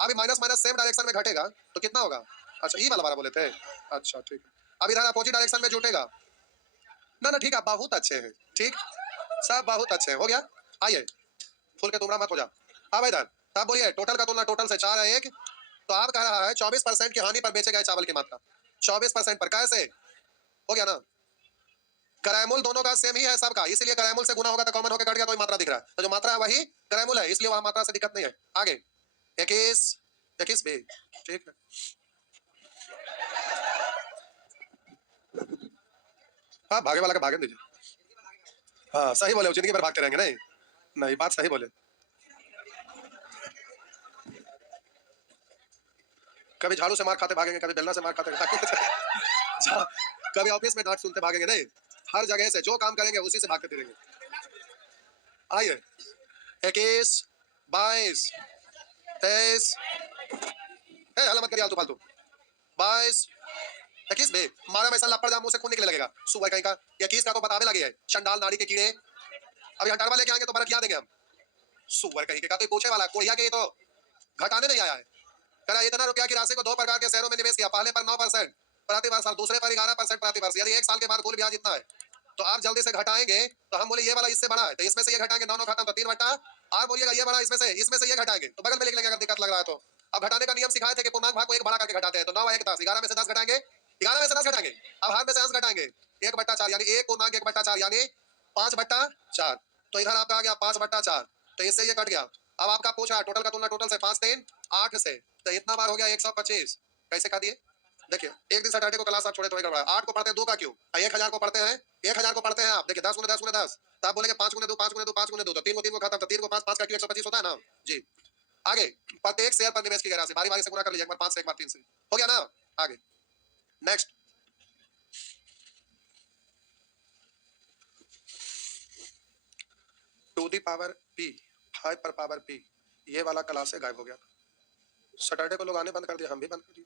अभी माइनस माइनस सेम डायरेक्शन में घटेगा तो कितना होगा, अच्छा ये वाला 12 बोले थे, अच्छा ठीक है। अब इधर अपोजिट डायरेक्शन में जुटेगा ना, ना ठीक है, बहुत अच्छे हैं, ठीक, सब बहुत अच्छे हैं, हो गया। आइए फुल के तुमरा मत हो जा, अब इधर आप बोलिए टोटल का तुलना टोटल से 4 है 1, तो आप कह रहा है 24% की हानि पर बेचे गए चावल की मात्रा, 24% पर कैसे हो गया ना। करैमुल दोनों का सेम ही है सबका, इसलिए करैमुल से गुना होगा तो कॉमन होकर कट गया, तो मात्रा दिख रहा है, तो जो मात्रा है वही करैमुल है, इसलिए वहां मात्रा से दिक्कत नहीं है। आगे 21 बी, ठीक है। हाँ भागे वाला का भागे दीजिए। हाँ सही बोले, जिंदगी भर भागते रहेंगे नहीं, नहीं बात सही बोले। कभी झाड़ू से मार खाते भागेंगे, कभी बेलना से मार खाते भागेंगे कभी ऑफिस में डांट सुनते भागेंगे नहीं, हर जगह से जो काम करेंगे उसी से भागते फिरेंगे। आइए 21 22 23 हल्ला मत करिए आलतू फालतू। 22 21 बे मारा में ऐसा लपड़ जाम मुंह से खून निकले लगेगा, सुबह कहीं का। 21 का तो बतावे लगे है, चंडाल नाड़ी के कीड़े। अभी हंटारवा लेके आएंगे तो बरत क्या देंगे हम, सुबह कहीं का। तो पूछे वाला कोरिया के तो घटाने नहीं आया है। करा इतना रुपया की राशि को 2 प्रकार के शेयरों में निवेश किया, पहले पर 9% प्रति वर्ष और दूसरे पर 11% प्रति वर्ष, यदि 1 साल के बाद कुल ब्याज इतना है तो आप जल्दी से घटाएंगे। तो हम बोले ये वाला इससे बड़ा है, तो इसमें से ये घटाएंगे, 9 खत्म, तो 3 बटा। आप बोलिएगा ये बड़ा इसमें से ये घटाएंगे, तो बगल में लिख लेंगे अगर दिक्कत लग रहा है तो। अब घटाने का नियम सिखाए थे कि पूर्णांक भाग को 1 बड़ा करके घटाते हैं, तो 9 1 10, 11 में से 10 घटाएंगे, 11 में से 10 घटाएंगे, अब हाथ में से 10 घटाएंगे, 1/4 यानी 1 पूर्णांक 1/4 यानी 5/4। तो इधर आपका आ गया 5/4, तो इससे ये कट गया। अब आपका पूछा टोटल का तुलना टोटल से 5 3 8 से, तो इतना बार हो गया 125। कैसे खा दिए देखिए, एक दिन सैटरडे को क्लास आप छोड़े तो 8 को पढ़ते हैं 2 का क्यों, 1000 को पढ़ते हैं 1000 को पढ़ते हैं आप, देखिए 10 गुने 10 गुने 10, तो आप बोलेंगे 5 गुने 2 5 गुने 2 5 गुने 2, तो 3 को खत्म, तो 3 को 5 5 का क्यों 125 होता है ना जी। आगे प्रत्येक शेयर पर निवेश की गई राशि बारी बारी से गुना कर लीजिए, एक बार 5 से एक बार 3 से, हो गया ना। आगे नेक्स्ट 2 दी पावर p 5 पर पावर p, ये वाला क्लास से गायब हो गया। सैटरडे को लोग आने बंद कर दिया, हम भी बंद कर दिए।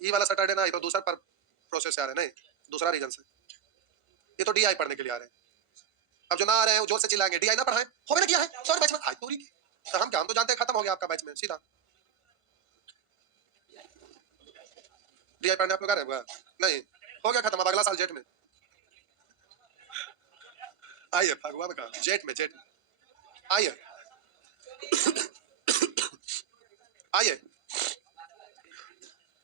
ये वाला सैटरडे ना, ये तो दूसरा पर प्रोसेस से आ रहे नहीं, दूसरा रीजन से। ये तो डीआई पढ़ने के लिए आ रहे हैं, अब जो ना आ रहे हैं वो जोर से चिल्लाएंगे डीआई ना पढ़ाएं, हो मैंने किया है सर बैच में आज पूरी की, तो हम क्या, हम तो जानते हैं खत्म हो गया आपका बैच में सीधा। डीआई पढ़ने आप लोग आ रहे हैं नहीं, हो गया खत्म, अब अगला साल जेट में आइए, फगुआ में कहा जेट में आइए आइए।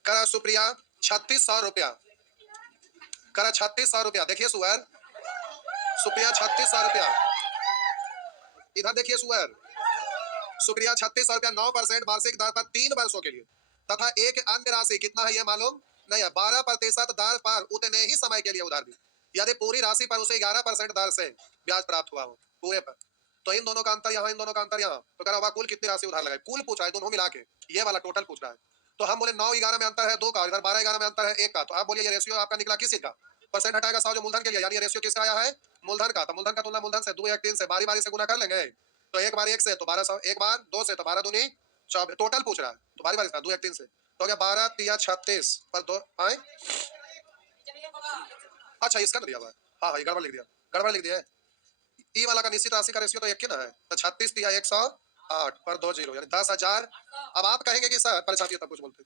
करा सुप्रिया 3600 रुपया, करा 3600 रुपया, देखिए सुअर सुप्रिया 3600 रुपया, इधर देखिए सुअर सुप्रिया 3600 रुपया 9% वार्षिक दर पर 3 वर्षों के लिए, तथा एक अन्य राशि कितना है ये मालूम नहीं है, 12% दर पर उतने ही समय के लिए उधार दी, यदि पूरी राशि पर उसे 11% दर से ब्याज प्राप्त हुआ हो पूरे पर, तो इन दोनों का अंतर यहाँ, इन दोनों का अंतर यहाँ, तो कह रहा कुल कितनी राशि उधार लगाए, कुल पूछा है दोनों मिला के, ये वाला टोटल पूछ रहा है। तो हम बोले 9 11 में अंतर है 2 का, इधर 12 11 में अंतर है 1 का, तो आप बोलिए ये रेशियो आपका निकला किस चीज का, परसेंट हटाएगा 100 जो मूलधन के लिए, यानी रेशियो किसका आया है मूलधन का, तो मूलधन का तुलना मूलधन से 2 1 3 से बारी बारी से गुना कर लेंगे, तो 1 बार 1 से तो 1200, 1 बार 2 से तो 12 दूनी 24, टोटल पूछ रहा है तो बारी बारी से 2 1 3 से, तो क्या 12 3 36 पर 2 आए। अच्छा इसका दिया हुआ है, हाँ हाँ गड़बड़ लिख दिया, गड़बड़ लिख दिया है। ई वाला का निश्चित राशि का रेशियो तो 1 के ना है, तो 36 3 108 पर 2 0 यानी 10,000। अब आप कहेंगे कि सर परेशानी तब कुछ बोलते,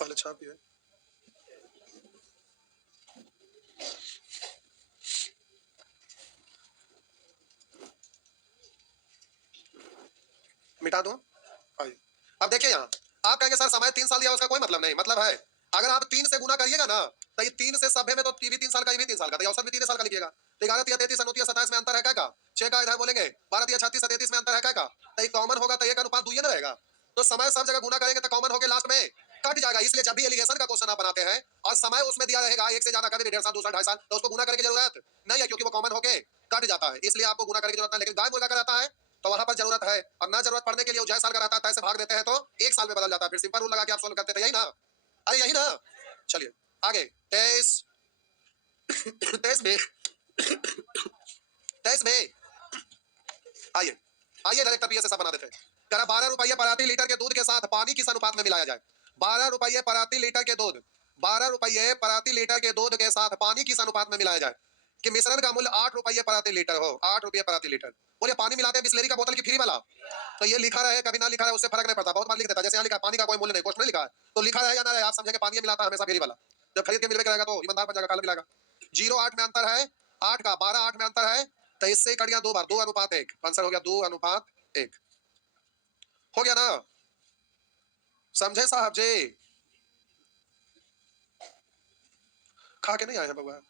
पहले छापिए मिटा दूं। अब देखिए यहाँ आप कहेंगे सर समय 3 साल दिया उसका कोई मतलब नहीं, मतलब है अगर आप 3 से गुना करिएगा ना, तो ये 3 से सभ्य में तो ये भी 3 साल का, ये भी 3 साल का, तो औसत भी 3 साल का लिखिएगा, तो 11 3 33 29 27 में अंतर है क्या का, 6 का इधर बोलेंगे 12 3 36 37 में अंतर है क्या का, तो ये कॉमन होगा तो 1 अनुपात 2 ना रहेगा, तो समय सब जगह गुना करेंगे तो कॉमन होकर लास्ट में कट जाएगा, इसलिए जब भी एलिगेशन का क्वेश्चन आप बनाते हैं और समय उसमें दिया रहेगा 1 से ज्यादा, कभी 1.5 साल 2 साल 2.5 साल, तो उसको गुना करने की जरूरत नहीं है, क्योंकि वो कॉमन होके कट जाता है, इसलिए आपको गुना करने की जरूरत नहीं। लेकिन गाय मुर्गा का रहता है तो वहां पर जरूरत है, और ना जरूरत पड़ने के लिए जय साल का रहता है तैसे भाग देते हैं तो 1 साल में बदल जाता है, फिर सिंपल रूल लगा के आप सोल्व करते थे, यही ना, अरे यही ना। चलिए आगे 23 23 में 23 में आइए आइए डायरेक्ट तब से सब बना देते हैं। करा 12 रुपये प्रति लीटर के दूध के साथ पानी किस अनुपात में मिलाया जाए, 12 रुपये प्रति लीटर के दूध, 12 रुपये प्रति लीटर के दूध के साथ पानी किस अनुपात में मिलाया जाए कि मिश्रण का मूल्य 8 रुपये प्रति लीटर हो, 8 रुपये प्रति लीटर। बोले पानी मिलाते हैं बिस्लेरी का बोतल की फ्री वाला, तो ये लिखा रहे कभी ना लिखा रहे उससे फर्क नहीं पड़ता, बहुत बार लिख देता, जैसे यहाँ लिखा पानी का कोई मूल्य नहीं, क्वेश्चन में लिखा है तो लिखा रहे या ना रहे आप समझेंगे पानी मिलाता है हमेशा फ्री वाला, जब खरीद के मिलवे कराएगा तो ईमानदार बन जाएगा, काला मिलाएगा। 0-8 में अंतर है, 8 का 12-8 में अंतर है, तो इससे कट गया 2 बार, 2:1। आंसर हो गया 2:1। हो गया ना, समझे साहब जी? खा के नहीं आए हैं भगवान।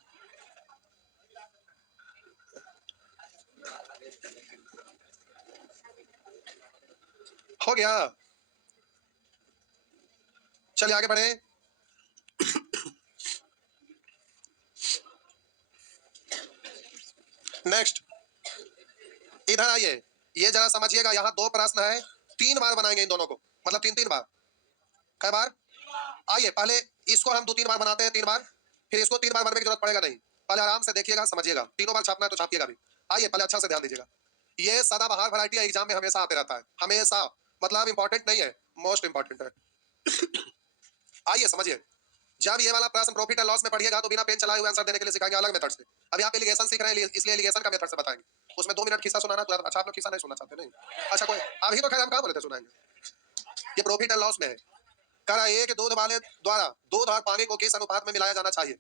हो गया, चलिए आगे बढ़े। नेक्स्ट, इधर आइए, ये जरा समझिएगा, यहाँ 2 प्रश्न है, 3 बार बनाएंगे इन दोनों को, मतलब 3-3 बार। कई बार? आइए पहले इसको हम 2-3 बार बनाते हैं, 3 बार, फिर इसको 3 बार बनने की जरूरत पड़ेगा नहीं। पहले आराम से देखिएगा, समझिएगा, तीनों बार छापना है तो छापिएगा भी। आइए पहले अच्छा से ध्यान दीजिएगा, ये सदाबहार वैरायटी एग्जाम में हमेशा आते रहता है, हमेशा, मतलब इंपॉर्टेंट नहीं है, मोस्ट इंपॉर्टेंट है। आइए समझिए, जब ये वाला प्रश्न प्रॉफिट एंड लॉस में पढ़िएगा तो बिना पेन चलाए हुए आंसर देने के लिए सिखाएंगे अलग मेथड से। अभी आप एलिगेशन सीख रहे हैं, इसलिए एलिगेशन का मेथड से बताएंगे, उसमें 2 मिनट किस्सा सुनाना तुरंत। अच्छा आप लोग किस्सा नहीं सुनना चाहते? नहीं, अच्छा कोई, अभी तो खैर हम कहाँ बोले थे सुनाएंगे। ये प्रॉफिट एंड लॉस में है, कह रहा है कि दूध वाले द्वारा दूध और पानी को किस अनुपात में मिलाया जाना चाहिए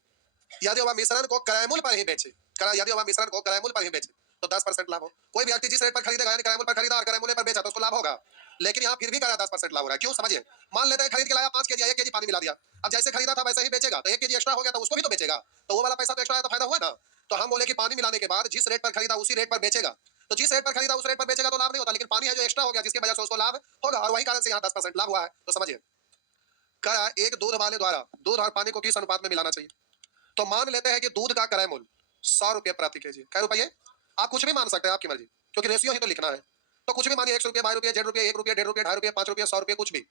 यदि वह मिश्रण को क्रयमूल्य पर ही बेचे। यदि वह मिश्रण को क्रयमूल्य पर ही बेचे तो 10% लाभ हो। कोई व्यक्ति जिस रेट पर खरीदेगा, यानी क्रयमूल्य पर खरीदा और क्रयमूल्य पर बेचा, तो उसको लाभ होगा। लेकिन यहाँ फिर भी कह रहा 10% लाभ हो रहा है। क्यों? समझिए, मान लेते हैं खरीद के लाया 5 केजी, 1 केजी पानी मिला दिया, अब जैसे खरीदा था वैसे ही बेचेगा, तो 1 केजी एक्स्ट्रा हो गया, तो उसको भी तो बेचेगा, तो वो वाला पैसा तो एक्स्ट्रा आया, तो फायदा हुआ ना। तो हम बोले कि पानी मिलाने के बाद जिस रेट पर खरीदा उसी रेट पर बेचेगा, तो जिस रेट पर खरीदा उस रेट पर बेचेगा तो लाभ नहीं होता, लेकिन पानी है जो एक्स्ट्रा हो गया, जिसकी वजह से उसको लाभ होगा, और वही कारण से यहाँ 10% लाभ हुआ है। तो समझिए, कहा एक दूध वाले द्वारा दूध और पानी को किस अनुपात में मिलाना चाहिए। तो मान लेते हैं कि दूध का क्रय मूल्य 100 रुपये प्रति केजी। कै रुपये? आप कुछ भी मान सकते हैं, आपकी मर्जी, क्योंकि रेशियो ही तो लिखना है। तो कुछ भी मानिए, 100 रुपये, 22 रुपये, 1 रुपये, 1 रुपये, 1.5 रुपये, 2.5 रुपये, 5 रुपये, 100 रुपये, कुछ भी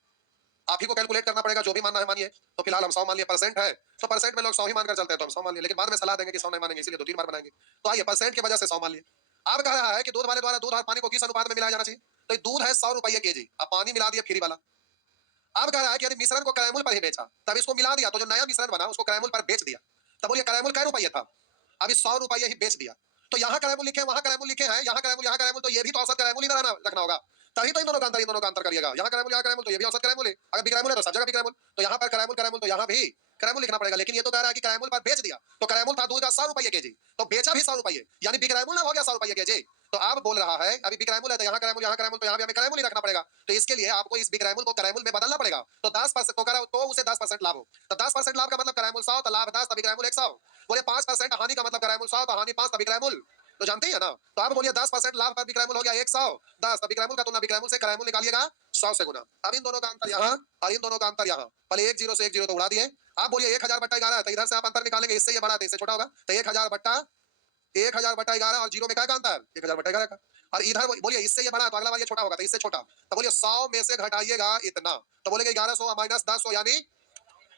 आप ही को कैलकुलेट करना पड़ेगा, जो भी मानना है मानिए। तो फिलहाल हम 100 मान लिए, परसेंट है तो परसेंट में लोग 100 ही मानकर चलते हैं, तो हम 100 मान लिए, लेकिन बाद में सलाह देंगे कि 100 नहीं मानेंगे, इसलिए 2-3 बार बनाएंगे। तो आइए, परसेंट की वजह से 100 मान लिए। अब कह रहा है कि दूध वाले द्वारा दूध और पानी को किस अनुपात में मिलाया जाना चाहिए। तो दूध है 100 रुपये केजी, अब पानी मिला दिया फ्री वाला। अब कह रहा है कि यदि मिश्रण को क्रयमूल्य पर ही बेचा, तब इसको मिला दिया, तो जो नया मिश्रण बना उसको क्रयमूल्य पर बेच दिया, तब बोलिए क्रयमूल्य कै रुपये था, अभी 100 रुपये ही बेच दिया। तो यहाँ क्रयमूल्य लिखे, वहाँ क्रयमूल्य लिखे हैं, यहाँ क्रयमूल्य, तो ये भी तो औसत क्रयमूल्य रखना होगा, तभी तो इन दोनों का अंतर करिएगा। यहाँ क्रयमूल्य, तो ये भी औसत क्रयमूल्य, अगर विक्रयमूल्य तो सब जगह विक्रयमूल्य, तो यहाँ पर क्रयमूल्य, तो यहाँ भी क्रयमूल्य लिखना पड़ेगा। लेकिन ये तो कह रहा है कि क्रयमूल्य पर बेच दिया, तो क्रयमूल्य था दूध का 100 रुपये केजी, तो बेचा भी 100 रुपये, यानी विक्रयमूल्य हो गया 100 रुपये केजी। तो आप बोल रहा है अभी विक्रयमूल्य है, तो यहाँ क्रयमूल्य, तो यहाँ भी हमें क्रयमूल्य रखना पड़ेगा। तो इसके लिए आपको इस विक्रयमूल्य को क्रयमूल्य में बदलना पड़ेगा। तो 10% तो करा, तो उसे 10% लाभ हो, तो 10% लाभ का मतलब क्रयमूल्य 100, तो लाभ 10, तभी क्रयमूल्य 100। बोले 5% हानि का मतलब क्रयमूल्य 100, तो हानि 5, तभी क्रयमूल्य, तो जानते ही है ना। तो आप बोलिए 10% लाभ पर विक्रयमूल्य हो गया 100, 10, तभी क्रयमूल्य का तुलना विक्रयमूल्य से क्रयमूल्य निकालिएगा 100 से गुना। अब इन दोनों का अंतर यहाँ और इन दोनों का अंतर यहाँ, पहले 1 0 से 1 0 तो उड़ा दिए। आप बोलिए 1000/11 है, तो इधर से आप अंतर निकालेंगे, इससे ये बड़ा है, इससे छोटा होगा, तो 1000/11 और 0 में क्या का अंतर? 1000/11 का। और इधर बोलिए इससे ये बड़ा है, तो अगला बार ये छोटा होगा, तो इससे छोटा, तो बोलिए 100 में से घटाइएगा इतना, तो बोलेंगे 1100 माइनस 1000, यानी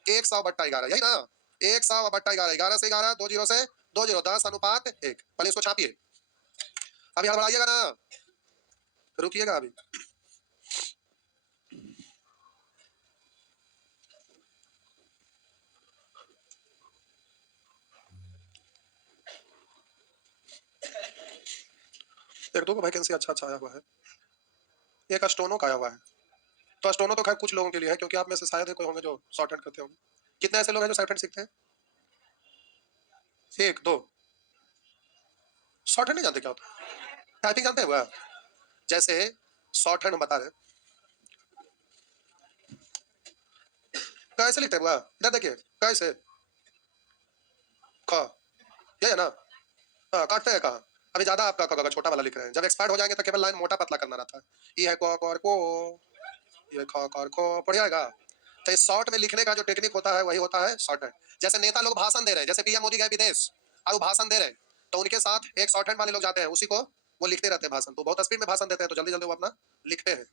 100/11, यही ना, 100/11, 11 से 11, 2 0 से 2 0, 10:1। पहले इसको छापिए, अभी हड़बड़ाइएगा ना, रुकिएगा अभी। एक दो को वैकेंसी अच्छा आया हुआ है, एक स्टोनो का आया हुआ है। तो स्टोनो तो खैर कुछ लोगों के लिए है, क्योंकि आप में से शायद कोई होंगे जो शॉर्ट हैंड करते होंगे। कितने ऐसे लोग हैं जो शॉर्ट हैंड सीखते हैं? 1 2। शॉर्ट हैंड नहीं जानते क्या होता है? टाइपिंग जानते हैं वह? जैसे शॉर्ट हैंड बता रहे, कैसे लिखते हैं वह, इधर देखिए कैसे, ख, ये है ना, काटते हैं कहाँ? अभी ज्यादा आपका अगर छोटा वाला लिख रहे हैं, जब एक्सपर्ट हो जाएंगे तो केवल लाइन मोटा पतला करना रहता है। ये है को, ये को पड़ जाएगा। तो इस शॉर्ट में लिखने का जो टेक्निक होता है वही होता है शॉर्ट हैंड। जैसे नेता लोग भाषण दे रहे हैं, जैसे पीएम मोदी गए विदेश और वो भाषण दे रहे हैं, तो उनके साथ एक शॉर्ट हैंड वाले लोग जाते हैं, उसी को वो लिखते रहते हैं भाषण, तो बहुत स्पीड में भाषण देते हैं, तो जल्दी जल्दी वो अपना लिखते हैं।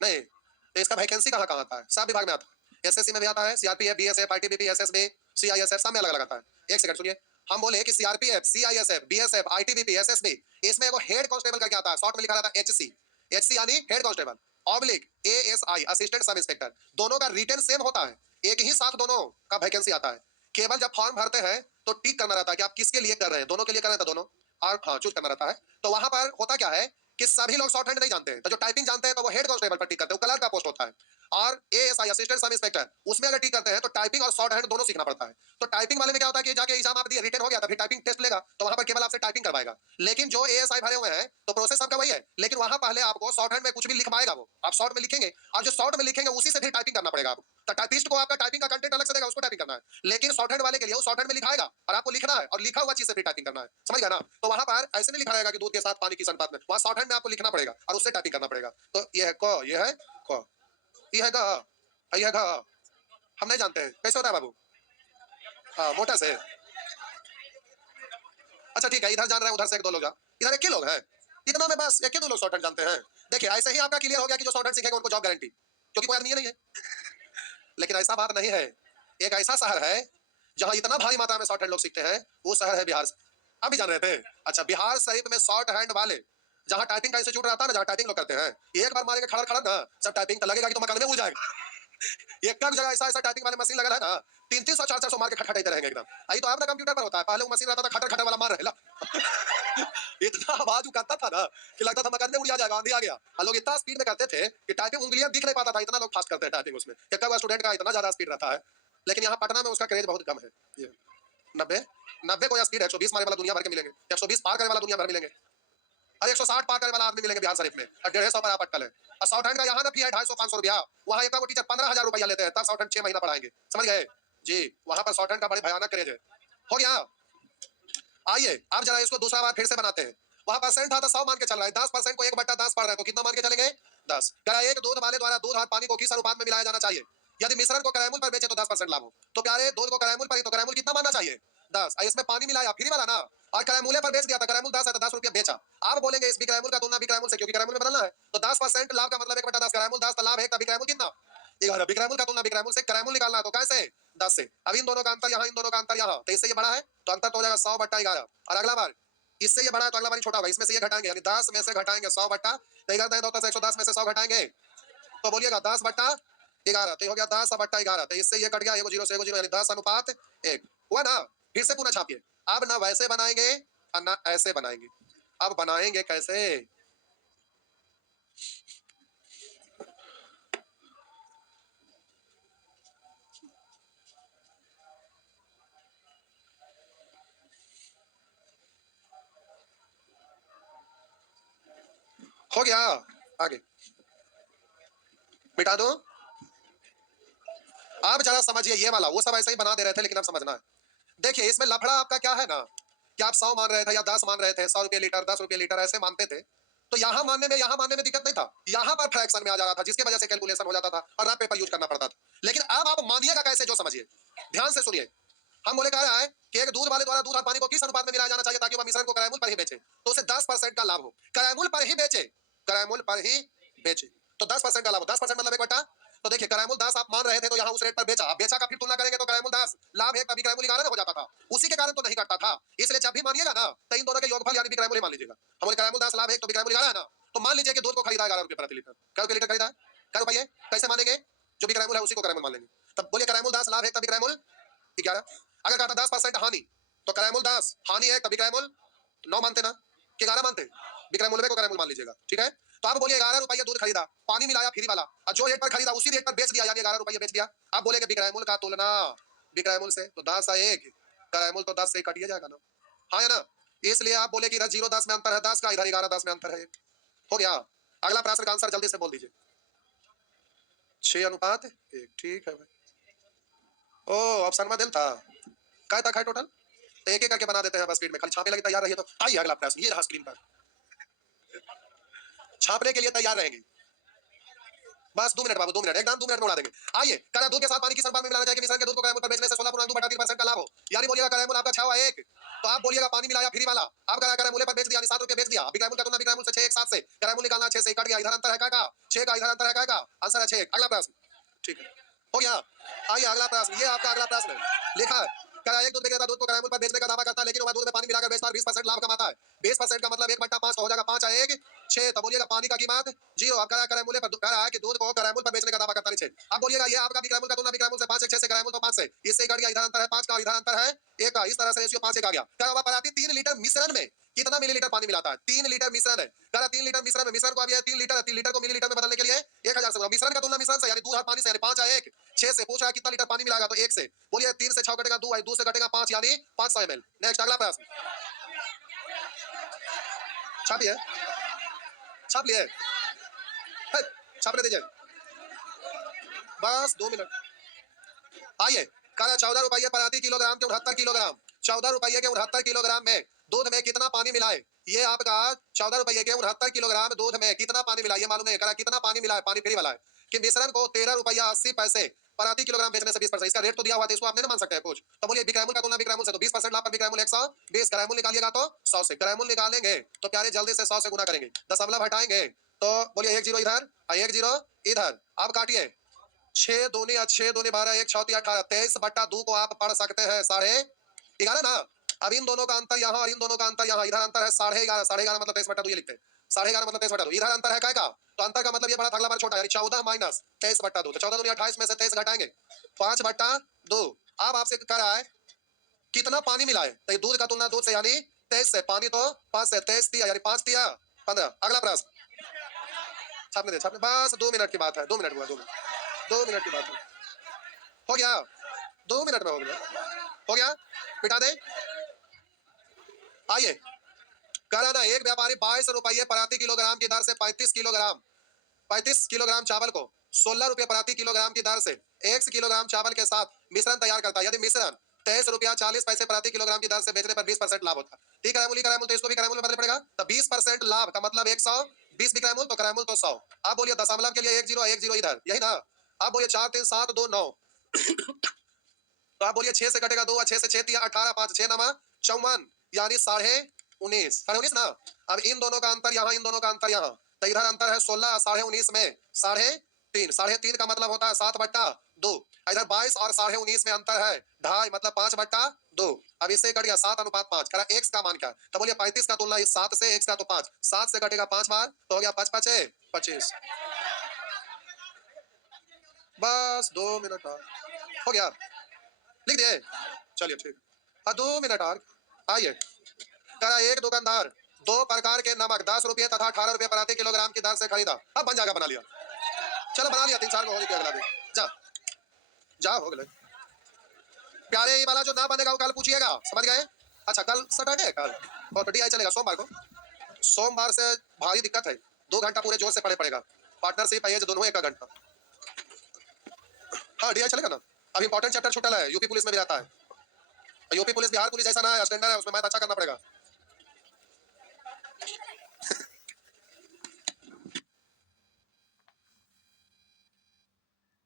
नहीं, तो इसका वैकेंसी कहाँ कहाँ आता है? सब विभाग में आता है, एसएससी में भी आता है, CRPF, BSF, ITBP, SSB, CISF, सब में अलग अलग आता है। एक सेकंड सुनिए, हम बोले कि CRPF, CISF, BSF, ITBP, SSB, इसमें वो हेड कांस्टेबल करके आता है, शॉर्ट में लिखा रहता है एचसी, एचसी यानी head constable, oblique ASI, assistant sub inspector, दोनों का रिटर्न सेम होता है, एक ही साथ दोनों का वैकेंसी आता है। केवल जब फॉर्म भरते हैं तो टिक करना रहता है कि आप किसके लिए कर रहे हैं, दोनों के लिए कर रहे हैं तो दोनों, और हाँ चूज करना रहता है। तो वहां पर होता क्या है कि सभी लोग शॉर्ट हैंड नहीं जानते हैं, तो जो टाइपिंग जानते हैं तो वो हेड कांस्टेबल पर टिक करते हैं, वो कलर का पोस्ट होता है। और एएसआई असिस्टेंट सब इंस्पेक्टर उसमें अगर टी करते हैं तो टाइपिंग और शॉर्ट हैंड दोनों सीखना पड़ता है। तो टाइपिंग वाले में क्या होता है कि जाके एग्जाम आप दिए रिटर्न हो गया था, फिर टाइपिंग टेस्ट लेगा तो वहां पर केवल आपसे टाइपिंग करवाएगा। लेकिन जो एएसआई भरे हुए हैं तो प्रोसेस सबका वही है, लेकिन वहां पहले आपको शॉर्ट हैंड में कुछ भी लिखवाएगा, वो आप शॉर्ट में लिखेंगे और जो शॉर्ट में लिखेंगे उसी से फिर टाइपिंग करना पड़ेगा आपको। तो टाइपिस्ट को आपका टाइपिंग का कंटेंट अलग से देगा, उसको टाइपिंग करना है, लेकिन शॉर्ट हैंड वाले के लिए वो शॉर्ट हैंड में लिखाएगा और आपको लिखना है और लिखा हुआ चीज से फिर टाइपिंग करना है। समझ गया ना? तो वहां पर ऐसे नहीं लिखा रहेगा कि दूध के साथ पानी किस अनुपात में, वहां शॉर्ट हैंड में आपको लिखना पड़ेगा और उससे टाइपिंग करना पड़ेगा। तो ये है क, ये है क, ये है ग, ये है घ। हम नहीं जानते हैं कैसे होता है बाबू। हाँ मोटा से। अच्छा ठीक है, इधर जान रहे हैं, उधर से एक दो लोग जा, इधर एक ही लोग हैं, इतना में बस एक ही दो लोग शॉर्ट हैंड जानते हैं। देखिए ऐसे ही आपका क्लियर हो गया कि जो शॉर्ट हैंड सीखेंगे उनको जॉब गारंटी, क्योंकि कोई आदमी नहीं है। लेकिन ऐसा बात नहीं है। एक ऐसा शहर है जहां इतना भारी मात्रा में शॉर्ट हैंड लोग सीखते हैं, वो शहर है बिहार। आप भी जान रहे थे? अच्छा, बिहार शरीफ में शॉर्ट हैंड वाले जहां टाइपिंग का इंस्टीट्यूट रहता है ना, जहां टाइपिंग लोग करते हैं, एक बार मारेंगे खड़ा खड़ा ना सब टाइपिंग तो लगेगा कि तो मकान में उड़ जाएगा। एक जगह ऐसा ऐसा टाइपिंग वाले मशीन लगा है ना, 300-300 400 मार के खटखटाते रहेंगे एकदम। अभी तो आप ना कंप्यूटर पर होता है, पहले वो मशीन रहता था खटर खटर वाला मार रहे ला। इतना आवाज करता था ना कि लगता था मकान में उड़ जाएगा, आंधी आ गया। और लोग इतना स्पीड में करते थे कि टाइपिंग उंगलियां दिख नहीं पाता था, इतना लोग फास्ट करते हैं टाइपिंग उसमें। एक स्टूडेंट का इतना ज्यादा स्पीड रहता है, लेकिन यहाँ पटना में उसका क्रेज बहुत कम है। ये 90 को स्पीड है, 120 मारने वाला दुनिया भर के मिलेंगे, 120 पार करने वाला दुनिया भर मिलेंगे, और 160 पार करने वाला आदमी मिलेंगे बिहार शरीफ में, और 150 पर आप अटकल है। और शॉर्ट हैंड का यहाँ ना फी है 250-500 रुपया, वहाँ एक टीचर 15,000 रुपया लेते हैं, तब शॉर्ट हैंड 6 महीना पढ़ाएंगे। समझ गए जी? वहाँ पर शॉर्ट हैंड का बड़े भयानक क्रेज है। हो गया? आइए आप जरा इसको दूसरा बार फिर से बनाते हैं। वहाँ परसेंट था तो 100 मान के चल रहा है, 10% को 1/10 पढ़ रहे हैं तो कितना मान के चलेंगे? 10। क्या एक दूध वाले द्वारा दूध और पानी को किस अनुपात में मिलाया जाना चाहिए? यदि मिश्रण को करायमूल पर बेचे तो 10% लाभ हो, तो प्यारे दूध को करायमूल पर ही, तो करायमूल कितना मानना चाहिए? 10। इसमें पानी मिलाया फ्री वाला ना, और करायमूले पर बेच दिया था, करायमूल 10 है तो 10 रुपया बेचा। आप बोलेंगे इस बिक्रायमूल का तुलना बिक्रायमूल से, क्योंकि करायमूल में बदलना है, तो 10% लाभ का मतलब 1/10, करायमूल 10 तो लाभ है, तब बिक्रायमूल कितना? 11। बिक्रायमूल का तुलना बिक्रायमूल से करायमूल निकालना है, तो कैसे? 10 से। अब इन दोनों का अंतर यहाँ, इन दोनों का अंतर यहाँ, तो इससे ये बड़ा है तो अंतर तो हो जाएगा 100/11। और अगला बार इससे ये बड़ा है तो अगला बार छोटा होगा, इसमें से ये घटाएंगे, यानी 10 में से घटाएंगे 100/11, तो 110 में से 100 घटाएंगे तो बोलिएगा 10/11, तो हो गया 10/11, तो इससे ये कट गया, एगो जीरो से एगो जीरो, यानी 10:1 हुआ ना। फिर से पुनः छापिए। अब ना वैसे बनाएंगे और ना ऐसे बनाएंगे। अब बनाएंगे कैसे? हो गया, आगे मिटा दो। आप जरा समझिए ये वाला, वो सब ऐसे ही बना दे रहे थे, लेकिन अब समझना है। देखिए इसमें लफड़ा आपका क्या है ना, कि आप 100 मान रहे थे या 10 मान रहे थे, 100 रुपये लीटर, 10 रुपये लीटर ऐसे मानते थे, तो यहाँ मानने में दिक्कत नहीं था, यहाँ पर फ्रैक्शन में आ जा रहा था, जिसकी वजह से कैलकुलेशन हो जाता था और रफ पेपर यूज करना पड़ता था। लेकिन अब आप मानिएगा कैसे, जो समझिए, ध्यान से सुनिए। हम बोले कह रहा है कि एक दूध वाले द्वारा दूध और पानी को किस अनुपात में मिलाया जाना चाहिए ताकि वह मिश्रण को करायमूल पर ही बेचे, तो उसे 10% का लाभ हो। करायमूल पर ही बेचे, करायमूल पर ही बेचे, तो 10% का लाभ हो। 10% मतलब 1/10। तो देखिए करायमूल 10 आप मान रहे थे, तो यहाँ उस रेट पर बेचा, बेचा का फिर तुलना करेंगे तो करायमूल 10 लाभ है, तभी करायमूल 11 हो जाता था, उसी के कारण तो नहीं करता था। इसलिए जब भी मानिएगा ना, तो इन दोनों के योगफल यानी करायमूल ही मान लीजिएगा। हमारे करायमूल 10 लाभ है तो करायमूल 11 है ना, तो मान लीजिए कि दूध को खरीदा 11 रुपये प्रति लीटर। क्या रुपये लीटर खरीदा? क्या रुपये? कैसे मानेंगे? जो भी करायमूल है उसी को करायमूल मान लेंगे। तब बोलिए करायमूल 10 लाभ है तभी करायमूल 11। अगर कहता 10% हानि, तो करायमूल 10 हानि है तभी करायमूल 9 मानते ना, कि 11 मानते? बिक्रमुलवे को करायमूल मान लीजिएगा, ठीक है। तो आप बोलिए 11 रुपये दूध खरीदा, पानी मिलाया फ्री वाला, और जो रेट पर खरीदा उसी रेट पर बेच दिया, यानी 11 रुपये बेच दिया। आप बोलेंगे बिक्रमुल का तुलना बिक्रमुल से, तो 10 है 1, करायमूल तो 10 से कटिए जाएगा ना, हाँ है ना। इसलिए आप बोले कि इधर 0-10 में अंतर है 10 का, इधर 11-10 में अंतर है 1। हो गया। अगला प्रश्न का आंसर जल्दी से बोल दीजिए। 6:1, ठीक है भाई। ओ ऑप्शन में दिल था, क्या तक है टोटल? तो एक एक करके बना देते हैं बस, स्पीड में खाली छापने लगे तैयार रहिए। तो आइए अगला प्रश्न, ये रहा स्क्रीन पर, छापने के लिए तैयार रहेंगे। बस 2 मिनट बाबू, 2 मिनट, एकदम 2 मिनट में उड़ा देंगे। आइए, करा दूध के साथ पानी किस अनुपात में मिलाना चाहिए कि मिश्रण के दूध को करायमूल पर बेचने से 16.2/3% का लाभ हो? यानी बोलिएगा करायमूल आपका 6 हुआ 1, तो आप बोलिएगा पानी मिलाया फ्री वाला, आप करायमूल पर बेच दिया, यानी 7 रुपये बेच दिया। अभी करायमूल का तुलना बिक्रायमूल से 6 1 7 से करायमूल निकालना, 6 से कट गया, इधर अंतर है का 6 का, इधर अंतर है का आंसर है 6। अगला प्रश्न, ठीक है हो गया। आइए अगला प्रश्न, ये आपका अगला प्रश्न है, लिखा है क्या एक दूध विक्रेता दूध को करायमूल पर बेचने का दावा करता है, लेकिन वह दूध में पानी मिलाकर बेचता है और 20% लाभ कमाता है। 20% का मतलब 1/5 हो जाएगा, 5 है 1 6, तो बोलिएगा पानी का कीमत 0। आप करायमूल पर कह रहा है कि दूध को करायमूल पर बेचने का दावा करता है 6। आप बोलिएगा ये आपका बिक्रायमूल का तुलना बिक्रायमूल से 5 1 6 से करायमूल तो 5 से, इससे कट गया, इधर अंतर है 5 का, इधर अंतर है 1 का, इस तरह से रेशियो 5 1 आ गया। क्या होगा पराती 3 लीटर मिश्रण में कितना मिलीलीटर पानी मिलाता है? 3 लीटर मिश्रण है, कह रहा 3 लीटर मिश्रण में, मिश्रण को अब ये 3 लीटर है, 3 लीटर को मिलीलीटर में बदलने के लिए 1000 से गुणा। मिश्रण का तुलना मिश्रण से, यानी दूध और पानी से, यानी 5 है 1, 6 से पूछ रहा है कितना लीटर पानी मिलाएगा, तो 1 से। बोलिए 3 से 6 कटेगा 2 है, 2 से कटेगा 5, यानी 500 ml। नेक्स्ट अगला प्रश्न, छापिए, छाप लिए, छाप ले दीजिए, बस 2 मिनट। आइए, कह रहा 14 रुपये प्रति किलोग्राम के 69 किलोग्राम, 14 रुपये के 69 किलोग्राम में दूध में कितना पानी मिलाए? ये आपका 14 रुपये के 69 किलोग्राम दूध में कितना पानी मिलाए, ये मालूम नहीं, करा कितना पानी मिलाए, पानी फ्री वाला है, कि मिश्रण को 13 रुपया 80 पैसे प्रति किलोग्राम बेचने से 20%, इसका रेट तो दिया हुआ था, इसको आप नहीं मान सकते हैं कुछ। तो बोलिए विक्रयमूल्य का तुलना विक्रयमूल्य से, तो 20% लाभ पर विक्रयमूल्य 120, क्रयमूल्य निकालिएगा तो 100 से, क्रयमूल्य निकालेंगे तो प्यारे जल्दी से 100 से गुना करेंगे, दशमलव हटाएंगे तो बोलिए 1 0 इधर, 1 0 इधर, अब काटिए, 6 दूनी 6 दूनी 12, 1 6 18, 23/2 को आप पढ़ सकते हैं 11.5 ना। अब इन दोनों का अंतर यहाँ और इन दोनों का अंतर यहाँ, इधर अंतर है 11.5, 11.5 मतलब 23/2 ये लिखते हैं, 11.5 मतलब 23/2, इधर अंतर है काय का, तो अंतर का मतलब ये बड़ा था, अगला बार छोटा, यानी 14 माइनस 23/2, तो 14 दूनी 28 में से 23 घटाएंगे 5/2। अब आपसे कह रहा है कितना पानी मिलाए, तो दूध का तुलना दूध से, यानी 23 से, पानी तो 5 से, 23 दिया, यानी 5 दिया 15। अगला प्रश्न, छापने दे, छापने, बस 2 मिनट की बात है, 2 मिनट हुआ, 2 मिनट, 2 मिनट की बात है, हो गया, 2 मिनट में हो गया, हो गया, बिठा दे। आइए, कह रहा था एक व्यापारी 22 रुपये प्रति किलोग्राम की दर से 35 किलोग्राम चावल को 16 रुपये प्रति किलोग्राम की दर से 1 किलोग्राम चावल के साथ मिश्रण तैयार करता है। यदि मिश्रण 23 रुपया 40 पैसे प्रति किलोग्राम की दर से बेचने पर 20% लाभ होता है। ठीक है, क्रयमूल्य तो इसको भी क्रयमूल्य बदलना पड़ेगा, तो 20% लाभ का मतलब 120 विक्रयमूल्य, तो क्रयमूल्य तो 100। आप बोलिए दशमलव के लिए 1 0 1 0 इधर, यही ना। आप बोलिए 4 3 7 2 9, तो आप बोलिए 6 से कटेगा 2, 6 से 6 दिया 18, 5 6 नमा 54, यानी 19.5 ना। अब इन दोनों का अंतर यहाँ, इन दोनों का अंतर यहाँ, तो इधर अंतर है 16, 19.5 में 3.5 का मतलब होता है 7/2, इधर 22 और 19.5 में अंतर है 2.5, मतलब 5/2। अब इससे कट गया 7:5, करा x का मान क्या, तो बोलिए 35 का तुलना इस 7 से, x का तो 5, 7 से कटेगा 5 बार, तो हो गया 5 5 25, बस 2 मिनट और हो गया, लिख दिए, चलिए ठीक, 2 मिनट और। आइए, करा एक दुकानदार 2 प्रकार के नमक 10 रुपये तथा 18 रुपये प्रति किलोग्राम की दर से खरीदा। अब बन जाएगा, बना लिया, चलो बना लिया, 3 4 को हो गया, अगला दिन जा जा हो गए। प्यारे ये वाला जो ना बनेगा वो कल पूछिएगा, समझ गए। अच्छा कल सैटरडे है, कल और DI चलेगा सोमवार को, सोमवार से भारी दिक्कत है, 2 घंटा पूरे जोर से पढ़े पड़ेगा, पार्टनरशिप है दोनों 1 घंटा। हाँ DI चलेगा ना, अब इंपॉर्टेंट चैप्टर छूटल है, यूपी पुलिस में भी आता है, यूपी पुलिस बिहार पुलिस जैसा ना है, स्टैंडर्ड है, उसमें मैथ अच्छा करना पड़ेगा।